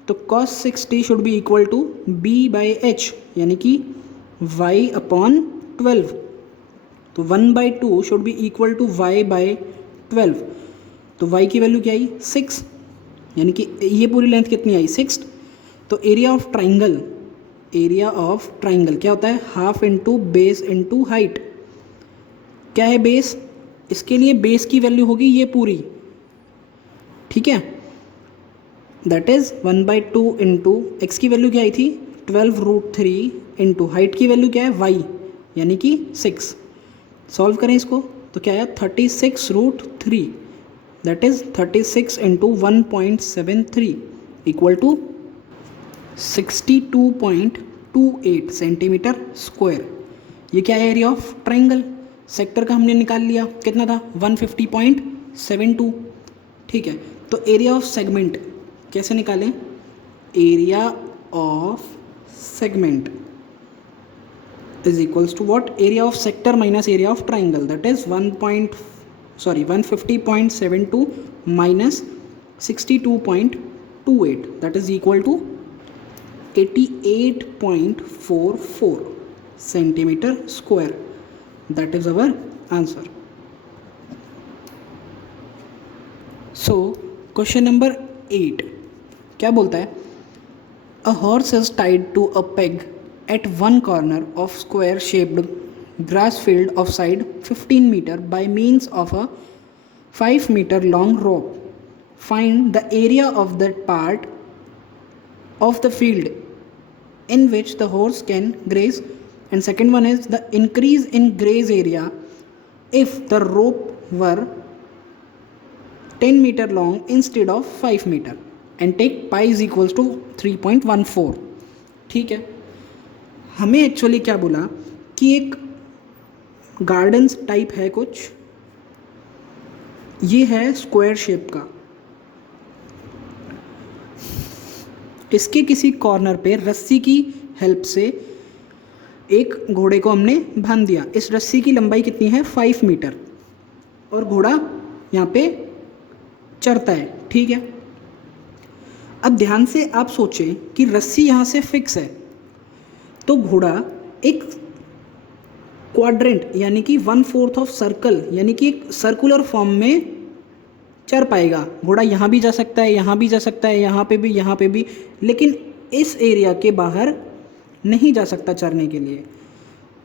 तो cos 60 should be equal to b/h, यानी कि y/12। तो 1/2 should be equal to y/12। तो y की वैल्यू क्या आई 6, यानी कि ये पूरी लेंथ कितनी आई 6। तो एरिया ऑफ ट्राइंगल क्या होता है half into base into height. क्या है बेस, इसके लिए बेस की वैल्यू होगी ये पूरी, ठीक है, दैट इज 1/2 इंटू एक्स की वैल्यू क्या आई थी 12√3 इंटू हाइट की वैल्यू क्या है y यानी कि 6। सॉल्व करें इसको तो क्या आया 36√3, that is 36 into 1.73 equal to 62.28 centimetre square. ये क्या है एरिया ऑफ ट्राइंगल। सेक्टर का हमने निकाल लिया, कितना था 150.72, ठीक है। तो एरिया ऑफ सेगमेंट कैसे निकालें, area of segment is equals to what, area of sector minus area of triangle, that is 150.72 minus 62.28, that is equal to 88.44 centimetre square. That is our answer. So question number 8 क्या बोलता है, a horse is tied to a peg at one corner of square shaped grass field of side 15 meter by means of a 5 meter long rope. Find the area of that part of the field in which the horse can graze, and second one is the increase in graze area if the rope were 10 meter long instead of 5 meter and take pi is equals to 3.14। ठीक है, हमें actually क्या बोला कि एक garden type है कुछ, ये है स्क्वायर शेप का, इसके किसी कॉर्नर पे रस्सी की हेल्प से एक घोड़े को हमने बांध दिया। इस रस्सी की लंबाई कितनी है 5 मीटर और घोड़ा यहाँ पे चढ़ता है, ठीक है। अब ध्यान से आप सोचें कि रस्सी यहाँ से फिक्स है, तो घोड़ा एक क्वाड्रेंट यानी कि 1/4 ऑफ सर्कल यानी कि एक सर्कुलर फॉर्म में चढ़ पाएगा। घोड़ा यहाँ भी जा सकता है, यहाँ भी जा सकता है, यहाँ पे भी, लेकिन इस एरिया के बाहर नहीं जा सकता चरने के लिए।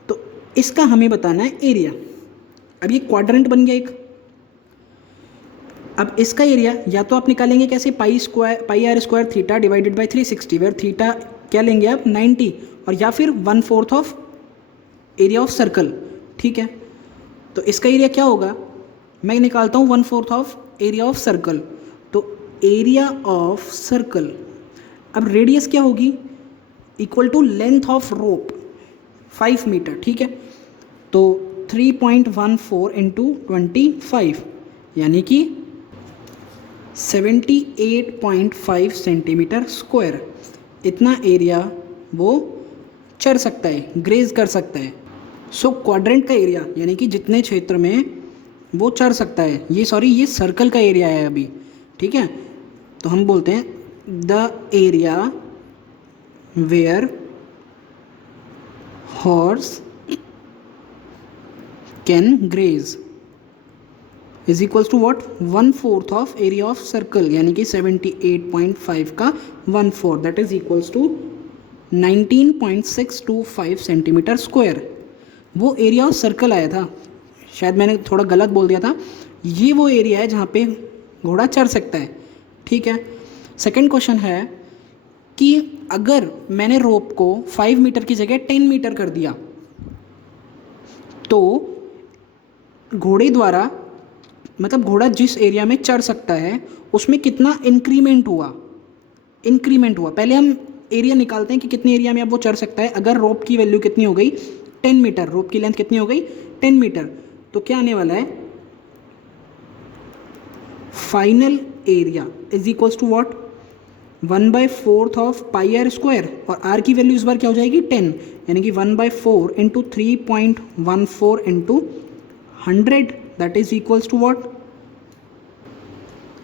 तो इसका हमें बताना है एरिया। अब ये क्वाड्रेंट बन गया एक, अब इसका एरिया या तो आप निकालेंगे कैसे pi are square theta divided by 360, where theta क्या लेंगे आप 90, और या फिर 1/4 ऑफ एरिया ऑफ सर्कल, ठीक है। तो इसका एरिया क्या होगा, मैं निकालता हूँ 1/4 ऑफ एरिया ऑफ सर्कल, तो एरिया ऑफ सर्कल, अब रेडियस क्या होगी equal to length of rope 5 metre, ठीक है। तो 3.14 इंटू 25 यानी कि 78.5 सेंटीमीटर स्क्वायर, इतना एरिया वो चढ़ सकता है, ग्रेज कर सकता है। सो क्वाड्रेंट का एरिया यानी कि जितने क्षेत्र में वो चढ़ सकता है, ये सर्कल का एरिया है अभी, ठीक है। तो हम बोलते हैं the area where horse can graze is equals to what 1/4 of area of circle यानी कि 78.5 का 1/4 that is equals to 19.625 centimetre square. वो एरिया ऑफ सर्कल आया था, शायद मैंने थोड़ा गलत बोल दिया था, ये वो एरिया है जहाँ पे घोड़ा चढ़ सकता है, ठीक है। सेकंड क्वेश्चन है कि अगर मैंने रोप को 5 मीटर की जगह 10 मीटर कर दिया तो घोड़े द्वारा मतलब घोड़ा जिस एरिया में चढ़ सकता है उसमें कितना इंक्रीमेंट हुआ। पहले हम एरिया निकालते हैं कि कितने एरिया में अब वो चढ़ सकता है। अगर रोप की वैल्यू कितनी हो गई 10 मीटर, रोप की लेंथ कितनी हो गई 10 मीटर, तो क्या आने वाला है final area is equals to what 1/4 of pi are square, और आर की वैल्यू इस बार क्या हो जाएगी 10, यानी कि 1/4 into 3.14 into 100 that is equals to what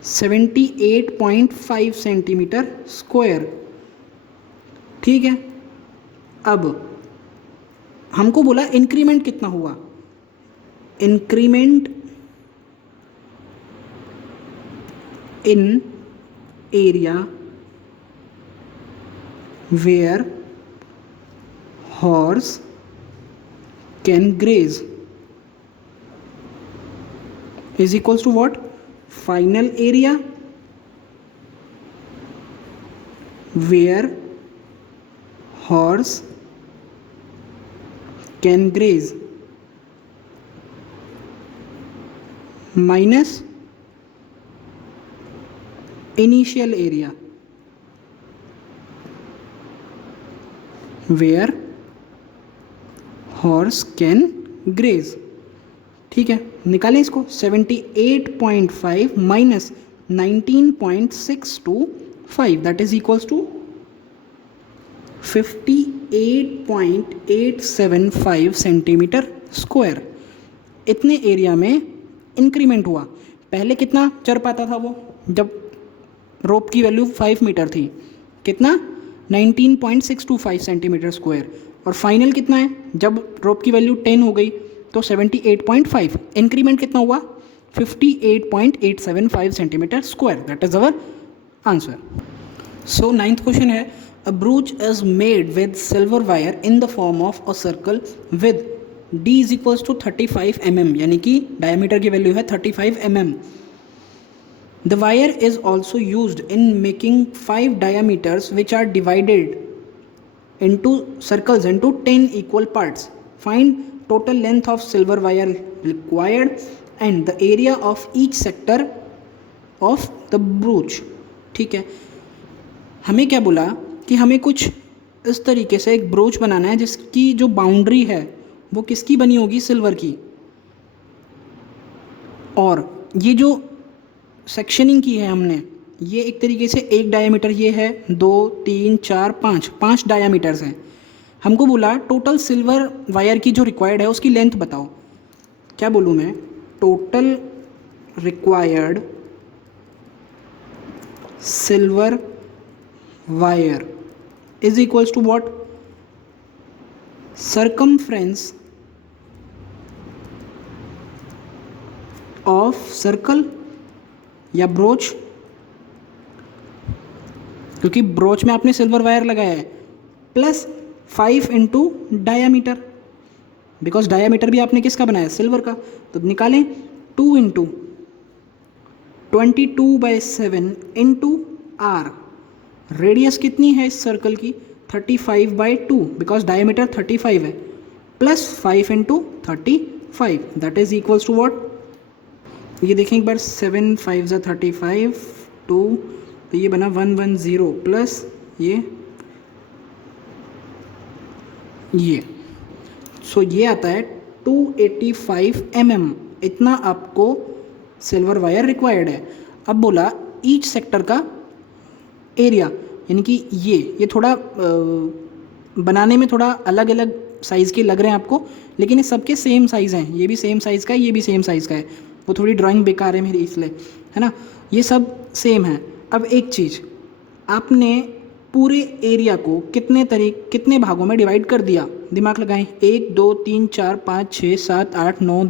78.5 centimetre square, ठीक है। अब हमको बोला इंक्रीमेंट कितना हुआ, increment in area where horse can graze is equals to what? Final area where horse can graze minus initial area where horse can graze. ठीक है, निकालें इसको. 78.5 minus 19.625 that is equals to 58.875 centimetre square. इतने area में increment हुआ. पहले कितना चढ़ पाता था वो, जब रोप की वैल्यू 5 मीटर थी, कितना 19.625 सेंटीमीटर स्क्वायर. और फाइनल कितना है जब रोप की वैल्यू 10 हो गई तो 78.5. इंक्रीमेंट कितना हुआ 58.875 centimetre square. That is our answer. So 9th question है a brooch is made with silver wire in the form of a circle with d is equals to 35 mm, यानी कि डायमीटर की value है 35 mm. The wire is also used in making 5 diameters which are divided into circles into 10 equal parts. Find total length of silver wire required and the area of each sector of the brooch. ठीक है, हमें क्या बोला कि हमें कुछ इस तरीके से एक ब्रोच बनाना है जिसकी जो बाउंड्री है वो किसकी बनी होगी, सिल्वर की. और ये जो सेक्शनिंग की है हमने, ये एक तरीके से एक डायामीटर ये है, 2 3 4 5 डायामीटर्स हैं. हमको बोला टोटल सिल्वर वायर की जो रिक्वायर्ड है उसकी लेंथ बताओ. क्या बोलूँ मैं, total required silver wire is equals to what, circumference of circle या ब्रोच, क्योंकि ब्रोच में आपने सिल्वर वायर लगाया है, plus 5 into diameter, because diameter भी आपने किसका बनाया, सिल्वर का. तो निकालें 2 इंटू 22/7 इंटू आर. रेडियस कितनी है इस सर्कल की, 35/2, बिकॉज डायामीटर 35 है, plus 5 into 35 that is equals to what. ये देखें एक बार, 7 5 ज़ा 35 2, तो ये बना 110 प्लस ये सो ये आता है 285 mm. इतना आपको सिल्वर वायर रिक्वायर्ड है. अब बोला ईच सेक्टर का एरिया, यानी कि ये थोड़ा बनाने में थोड़ा अलग अलग साइज़ के लग रहे हैं आपको, लेकिन ये सबके सेम साइज़ हैं. ये भी सेम साइज़ का है, ये भी सेम साइज़ का है. वो थोड़ी ड्राइंग बेकार है मेरी इसलिए, है ना. ये सब सेम है. अब एक चीज़, आपने पूरे एरिया को कितने भागों में डिवाइड कर दिया, दिमाग लगाएं. 1 2 3 4 5 6 7 8 9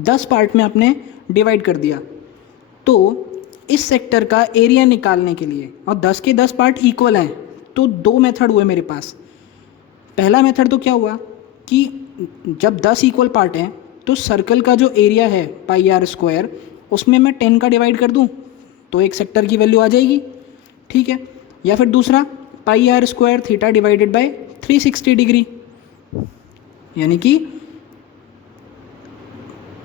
10 पार्ट में आपने डिवाइड कर दिया. तो इस सेक्टर का एरिया निकालने के लिए, और 10 के 10 पार्ट इक्वल हैं, तो 2 मेथड हुए मेरे पास. पहला मेथड तो क्या हुआ कि जब 10 इक्वल पार्ट हैं तो सर्कल का जो एरिया है πr², उसमें मैं 10 का डिवाइड कर दूं तो एक सेक्टर की वैल्यू आ जाएगी. ठीक है. या फिर दूसरा πr² theta divided by 360 degree, यानी कि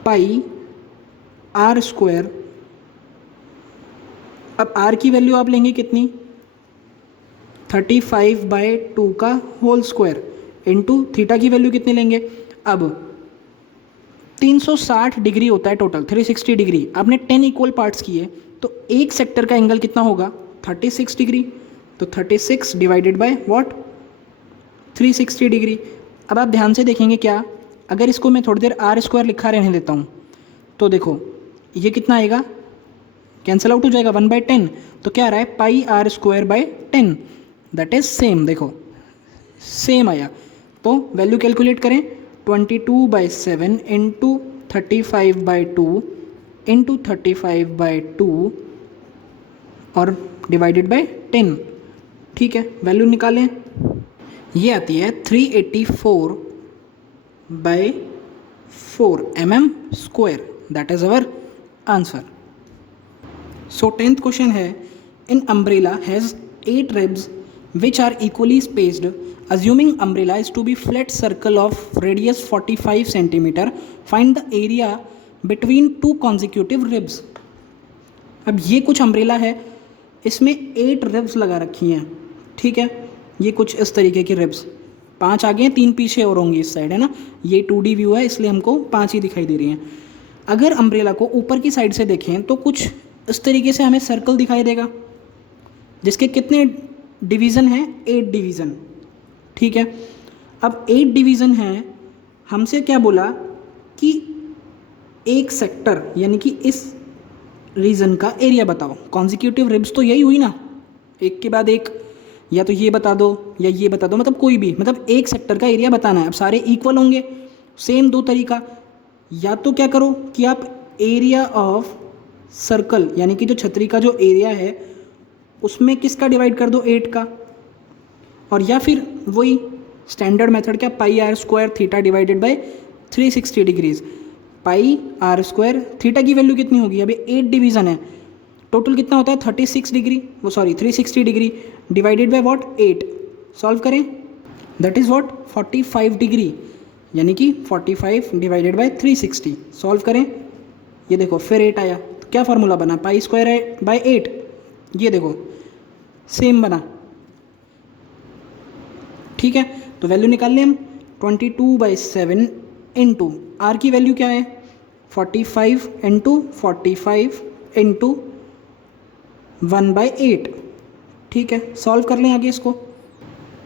πr². अब r की वैल्यू आप लेंगे कितनी, 35/2 का होल स्क्वायर इंटू थीटा की वैल्यू कितनी लेंगे. अब 360 डिग्री होता है टोटल, 360 डिग्री. आपने 10 इक्वल पार्ट्स किए तो एक सेक्टर का एंगल कितना होगा, 36 डिग्री. तो 36 डिवाइडेड बाय व्हाट, 360 डिग्री. अब आप ध्यान से देखेंगे क्या, अगर इसको मैं थोड़ी देर r² लिखा रहने देता हूँ तो देखो ये कितना आएगा, कैंसिल आउट हो जाएगा 1/10. तो क्या आ रहा है, πr²/10 दैट इज सेम. देखो सेम आया. तो वैल्यू कैलकुलेट करें, 22/7 इंटू 35/2 इंटू 35/2 और डिवाइडेड बाय 10। ठीक है, वैल्यू निकालें। ये आती है 384/4 mm square. That is our answer. So 10th question है, इन umbrella has 8 ribs which are equally spaced. Assuming umbrella is to be flat circle of radius 45 centimeter, find the area between two consecutive ribs. अब ये कुछ umbrella है, इसमें 8 ribs लगा रखी हैं। ठीक है, ये कुछ इस तरीके की रिब्स, 5 आगे हैं 3 पीछे और होंगी इस साइड, है ना। ये 2D व्यू है इसलिए हमको 5 ही दिखाई दे रही हैं। अगर अम्ब्रेला को ऊपर की साइड से देखें तो कुछ इस तरीके से हमें सर्कल दिखाई देगा, जिसके कितने डिवीज़न हैं, 8 डिवीज़न। ठीक है, अब 8 डिवीज़न हैं, हमसे क्या बोला कि एक सेक्टर यानी कि इस रीजन का एरिया बताओ। कॉन्जिक्यूटिव रिब्स तो यही हुई ना, एक के बाद एक, या तो ये बता दो या ये बता दो, मतलब कोई भी, मतलब एक सेक्टर का एरिया बताना है। अब सारे इक्वल होंगे, सेम 2 तरीका, या तो क्या करो कि आप एरिया ऑफ सर्कल यानी कि जो छतरी का जो एरिया है उसमें किसका डिवाइड कर दो, 8 का, और या फिर वही स्टैंडर्ड मेथड क्या, pi are square theta divided by 360 degrees. Pi are square theta की वैल्यू कितनी होगी, अभी 8 डिवीज़न है, टोटल कितना होता है 36 डिग्री, वो sorry 360 degree divided by what 8। Solve करें, दैट इज़ व्हाट 45 डिग्री, यानी कि 45 डिवाइडेड बाय 360। सॉल्व करें, ये देखो फिर 8 आया, तो क्या फार्मूला बना, पाई स्क्वायर है बाय 8, ये देखो सेम बना। ठीक है, तो वैल्यू निकाल लें हम, 22/7 इंटू आर की वैल्यू क्या है 45 इंटू 45 इंटू 1/8। ठीक है, सॉल्व कर लें आगे इसको,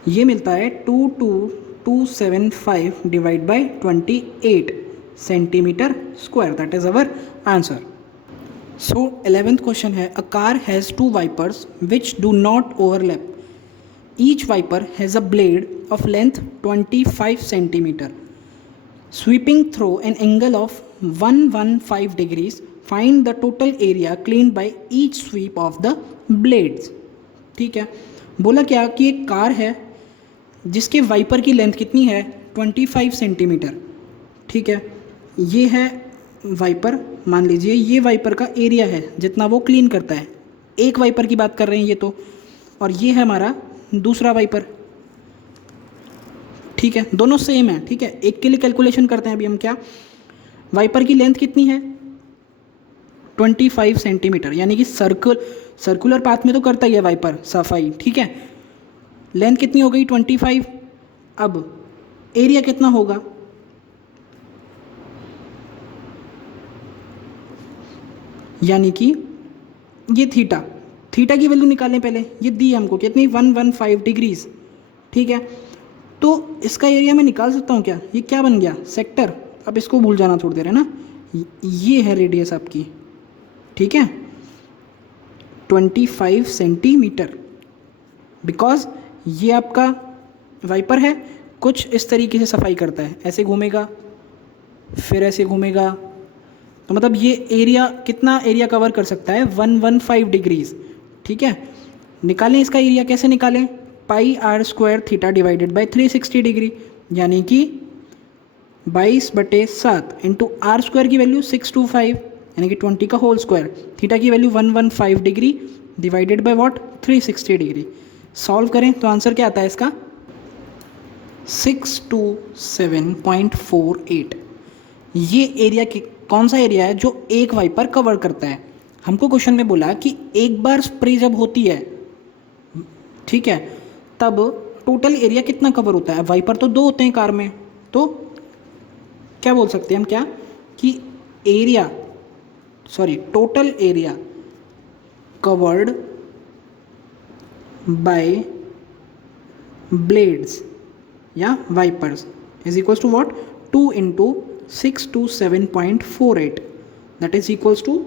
ये मिलता है 22275 divide by 28 centimetre square. That is our answer. So 11th question है, a car has 2 wipers which do not overlap. Each wiper has a blade of length 25 centimetre sweeping through an angle of 115 degrees. Find the total area cleaned by each sweep of the blades. ठीक है, बोला क्या कि एक car है जिसके wiper की length कितनी है 25 सेंटीमीटर। ठीक है, ये है वाइपर, मान लीजिए ये वाइपर का एरिया है जितना वो क्लीन करता है। एक वाइपर की बात कर रहे हैं ये तो, और ये है हमारा दूसरा वाइपर। ठीक है, दोनों सेम है। ठीक है, एक के लिए कैलकुलेशन करते हैं अभी हम, क्या वाइपर की लेंथ कितनी है 25 सेंटीमीटर, यानी कि सर्कुलर पाथ में तो करता ही है वाइपर सफाई। ठीक है, लेंथ कितनी हो गई 25, अब एरिया कितना होगा, यानी कि ये थीटा की वैल्यू निकालें पहले, ये दी हमको कितनी 115 डिग्रीज। ठीक है, तो इसका एरिया मैं निकाल सकता हूँ क्या, ये क्या बन गया सेक्टर। अब इसको भूल जाना थोड़ी देर, है ना, ये है रेडियस आपकी। ठीक है, 25 सेंटीमीटर, बिकॉज ये आपका वाइपर है, कुछ इस तरीके से सफाई करता है, ऐसे घूमेगा फिर ऐसे घूमेगा, तो मतलब ये एरिया कितना एरिया कवर कर सकता है 115 डिग्रीज। ठीक है, निकालें इसका एरिया, कैसे निकालें, pi are square theta divided by 360 degree, यानी कि 22/7 इंटू आर स्क्वायर की वैल्यू 625 यानी कि 20 का होल स्क्वायर, थीटा की value 115 degree divided by what 360 degree. Solve करें तो आंसर क्या आता है इसका 627.48। ये एरिया कौन सा एरिया है जो एक वाइपर कवर करता है। हमको क्वेश्चन में बोला कि एक बार स्प्रे जब होती है, ठीक है, तब टोटल एरिया कितना कवर होता है। वाइपर तो 2 होते हैं कार में, तो क्या बोल सकते हैं हम, क्या कि total area covered by blades या wipers is equals to what 2 into 627.48 that is equals to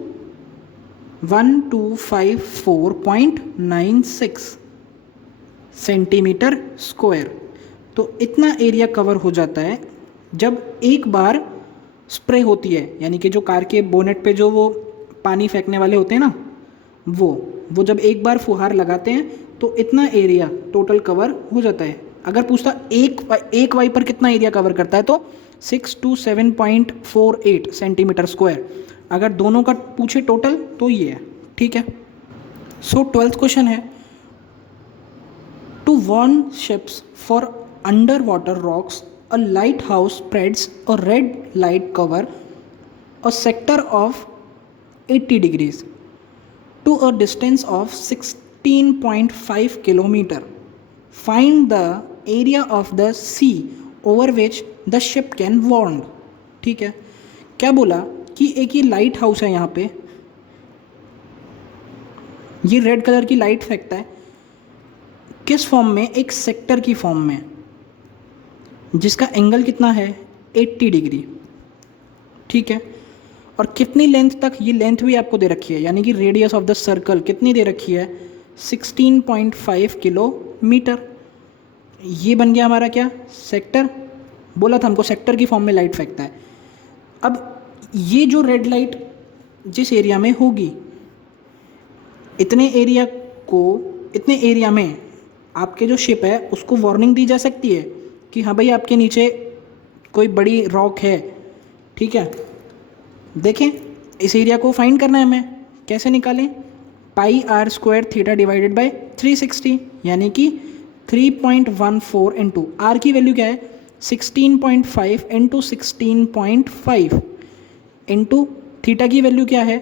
1254.96 centimetre square. तो इतना एरिया कवर हो जाता है जब एक बार स्प्रे होती है, यानी कि जो कार के बोनेट पे जो वो पानी फेंकने वाले होते हैं ना, वो जब एक बार फुहार लगाते हैं तो इतना एरिया टोटल कवर हो जाता है। अगर पूछता एक वाइपर कितना एरिया कवर करता है, तो 6 to 7.48 सेंटीमीटर स्क्वायर। अगर दोनों का पूछे टोटल तो ये है, ठीक है। सो 12th क्वेश्चन है, to warn ships for underwater rocks a lighthouse spreads a red light cover a sector of 80 degrees to a distance of 16.5 kilometer. Find the area of the sea over which the ship can warn. ठीक है, क्या बोला कि एक ये light house है, यहाँ पे ये रेड कलर की लाइट फेंकता है, किस फॉर्म में? एक सेक्टर की फॉर्म में, जिसका एंगल कितना है? 80 डिग्री, ठीक है। और कितनी लेंथ तक? ये लेंथ भी आपको दे रखी है, यानी कि रेडियस ऑफ द सर्कल कितनी दे रखी है? 16.5 किलोमीटर। ये बन गया हमारा क्या? सेक्टर। बोला था हमको सेक्टर की फॉर्म में लाइट फेंकता है। अब ये जो रेड लाइट जिस एरिया में होगी, इतने एरिया में आपके जो शिप है उसको वार्निंग दी जा सकती है कि हाँ भाई आपके नीचे कोई बड़ी रॉक है, ठीक है। देखें, इस एरिया को फाइंड करना है हमें, कैसे निकालें? Pi are square theta divided by 360, यानी कि 3.14 इंटू आर की वैल्यू क्या है? 16.5 इंटू 16.5 इंटू थीटा की वैल्यू क्या है?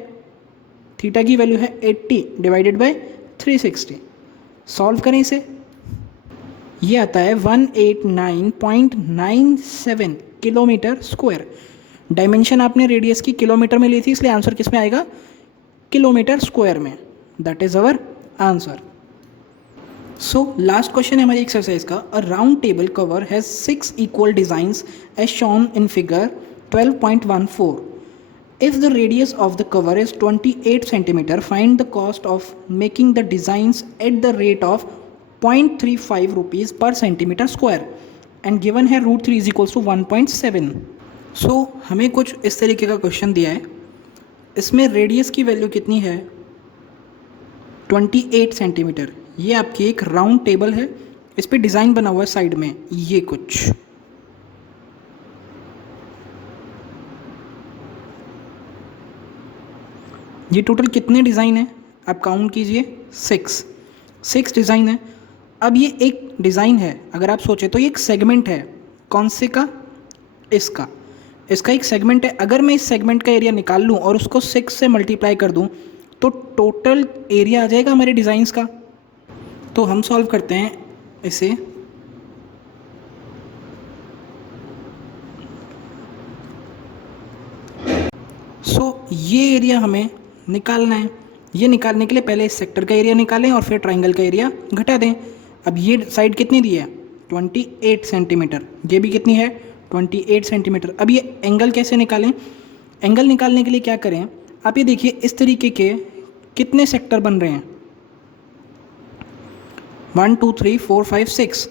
थीटा की वैल्यू है 80 डिवाइडेड बाय 360। सॉल्व करें इसे, ये आता है 189.97 किलोमीटर स्क्वायर। डायमेंशन आपने रेडियस की किलोमीटर में ली थी, इसलिए आंसर किस में आएगा? किलोमीटर स्क्वायर में। That is our answer. So last question है हमारी एक्सरसाइज का, a round table cover has 6 equal designs as shown in figure 12.14। If the radius of the cover is 28 centimeter, find the cost of making the designs at the rate of 0.35 rupees per centimeter square and given है √3 is equals to 1.7। सो हमें कुछ इस तरीके का question दिया है, इसमें radius की वैल्यू कितनी है? 28 सेंटीमीटर। ये आपकी एक राउंड टेबल है, इस पर डिज़ाइन बना हुआ है साइड में, ये कुछ ये टोटल कितने डिज़ाइन है आप काउंट कीजिए? 6 डिज़ाइन है। अब ये एक डिज़ाइन है, अगर आप सोचें तो ये एक सेगमेंट है। कौन से का? इसका एक सेगमेंट है। अगर मैं इस सेगमेंट का एरिया निकाल लूँ और उसको 6 से मल्टीप्लाई कर दूँ तो टोटल एरिया आ जाएगा हमारे डिज़ाइंस का। तो हम सॉल्व करते हैं इसे। ये एरिया हमें निकालना है। ये निकालने के लिए पहले इस सेक्टर का एरिया निकालें और फिर ट्राइंगल का एरिया घटा दें। अब ये साइड कितनी दी है? 28 सेंटीमीटर। ये भी कितनी है? 28 सेंटीमीटर। अब ये एंगल कैसे निकालें? एंगल निकालने के लिए क्या करें? आप ये देखिए, इस तरीके के कितने सेक्टर बन रहे हैं? 1 2 3 4 5 6,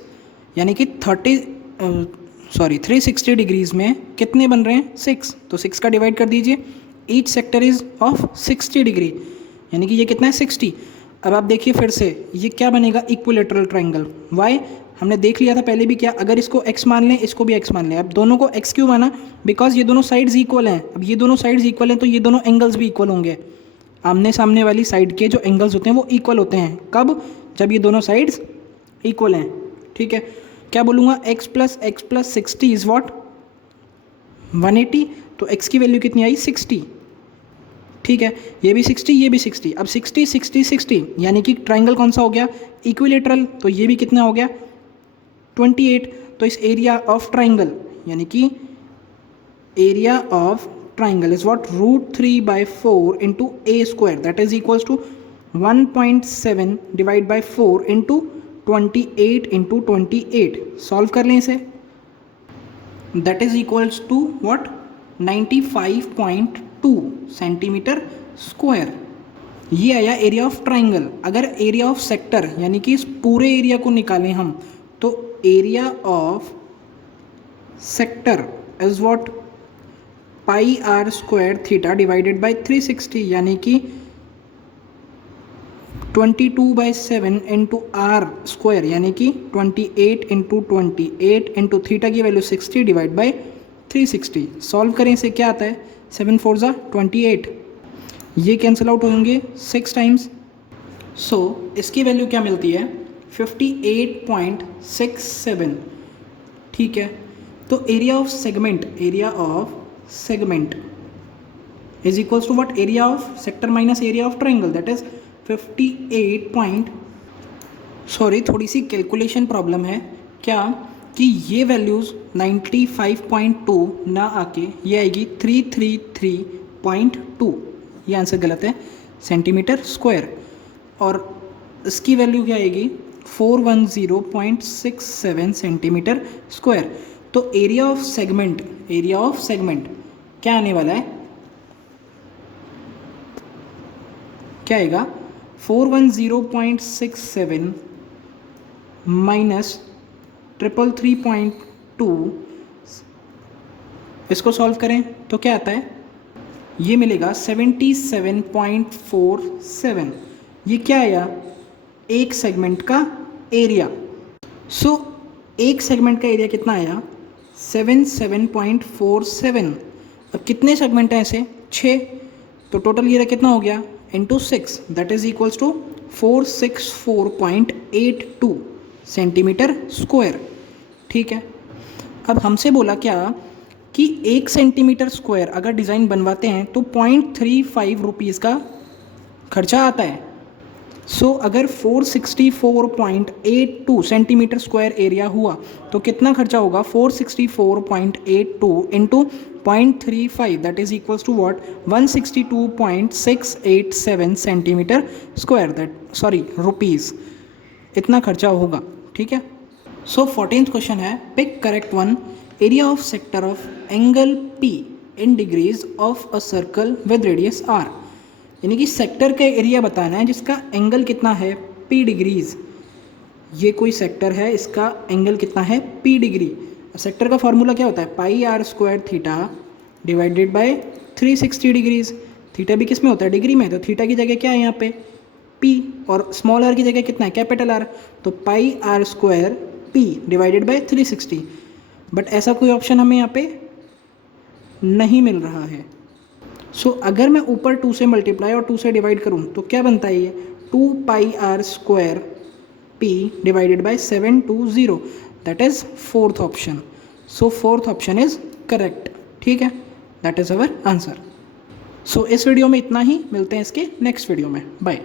यानी कि 360 डिग्रीज़ में कितने बन रहे हैं? 6। तो 6 का डिवाइड कर दीजिए। Each sector is of 60 degree, यानी कि ये कितना है? 60। अब आप देखिए फिर से, ये क्या बनेगा? Equilateral triangle. वाई? हमने देख लिया था पहले भी क्या, अगर इसको x मान लें, इसको भी x मान लें। अब दोनों को x क्यों माना? बिकॉज ये दोनों साइड्स इक्वल हैं। अब ये दोनों साइड्स इक्वल हैं तो ये दोनों एंगल्स भी इक्वल होंगे। आमने सामने वाली साइड के जो एंगल्स होते हैं वो इक्वल होते हैं। कब? जब ये दोनों साइड्स इक्वल हैं। ठीक है, क्या बोलूँगा? x plus 60 is what? 180। तो x की वैल्यू कितनी आई? 60। ठीक है, ये भी 60, ये भी 60। अब 60 60 60, यानी कि ट्राइंगल कौन सा हो गया? इक्विलेटरल। तो ये भी कितना हो गया? 28। तो इस एरिया ऑफ ट्राइंगल, यानी कि area of triangle is what? √3/4 into A square, that is equals to 1.7 divide by 4 into 28 into 28। Solve कर लें इसे, that is equals to what? 95.2 centimetre square. ये आया एरिया ऑफ ट्राइंगल। अगर एरिया ऑफ सेक्टर, यानी कि इस पूरे एरिया को निकालें हम, तो area of sector is what? Pi are square theta divided by 360 यानी कि 22/7 इंटू आर स्क्वायर यानी कि 28 इंटू 28 इंटू थीटा की वैल्यू 60 डिवाइड बाय 360। सॉल्व करें इसे, क्या आता है 7 4 ज़ा 28, ये कैंसिल आउट होंगे 6 टाइम्स। सो इसकी वैल्यू क्या मिलती है 58.67। ठीक है, तो area of segment is equals to what, area of sector minus area of triangle, that is 58 sorry थोड़ी सी कैलकुलेशन प्रॉब्लम है क्या कि ये वैल्यूज़ 95.2 ना आके ये आएगी 333.2, ये आंसर गलत है, सेंटीमीटर स्क्वायर। और इसकी वैल्यू क्या आएगी 410.67 सेंटीमीटर स्क्वायर। तो एरिया ऑफ सेगमेंट क्या आने वाला है, क्या आएगा 410.67 माइनस 333.2, इसको सॉल्व करें तो क्या आता है, ये मिलेगा 77.47। ये क्या आया, एक सेगमेंट का एरिया। सो एक सेगमेंट का एरिया कितना आया 77.47। अब कितने सेगमेंट हैं ऐसे 6, तो टोटल ये कितना हो गया into 6, that is equals to 464.82 centimetre square. ठीक है, अब हमसे बोला क्या कि 1 सेंटीमीटर स्क्वायर अगर डिज़ाइन बनवाते हैं तो 0.35 रुपीज़ का खर्चा आता है। सो अगर 464.82 सेंटीमीटर स्क्वायर एरिया हुआ तो कितना खर्चा होगा 464.82 into 0.35, that is equals to what 162.687 centimetre square, that sorry rupees, इतना खर्चा होगा। ठीक है, सो 14th क्वेश्चन है, pick correct one, area of sector of angle P in degrees of a circle with radius R। यानी कि sector का area बताना है जिसका एंगल कितना है P डिग्रीज। ये कोई सेक्टर है, इसका एंगल कितना है P डिग्री। सेक्टर का फॉर्मूला क्या होता है pi are square theta divided by 360 degrees. Theta भी किस में होता है डिग्री में, तो थीटा की जगह क्या है यहाँ पे P और स्मॉल r की जगह कितना है कैपिटल R, तो pi are square P divided by 360। But ऐसा कोई ऑप्शन हमें यहाँ पे नहीं मिल रहा है। सो अगर मैं ऊपर 2 से मल्टीप्लाई और 2 से डिवाइड करूँ तो क्या बनता है ये 2 pi are square P divided by 720, that is 4th option. So 4th option is correct. ठीक है, that is our answer. So इस वीडियो में इतना ही, मिलते हैं इसके नेक्स्ट वीडियो में, बाय।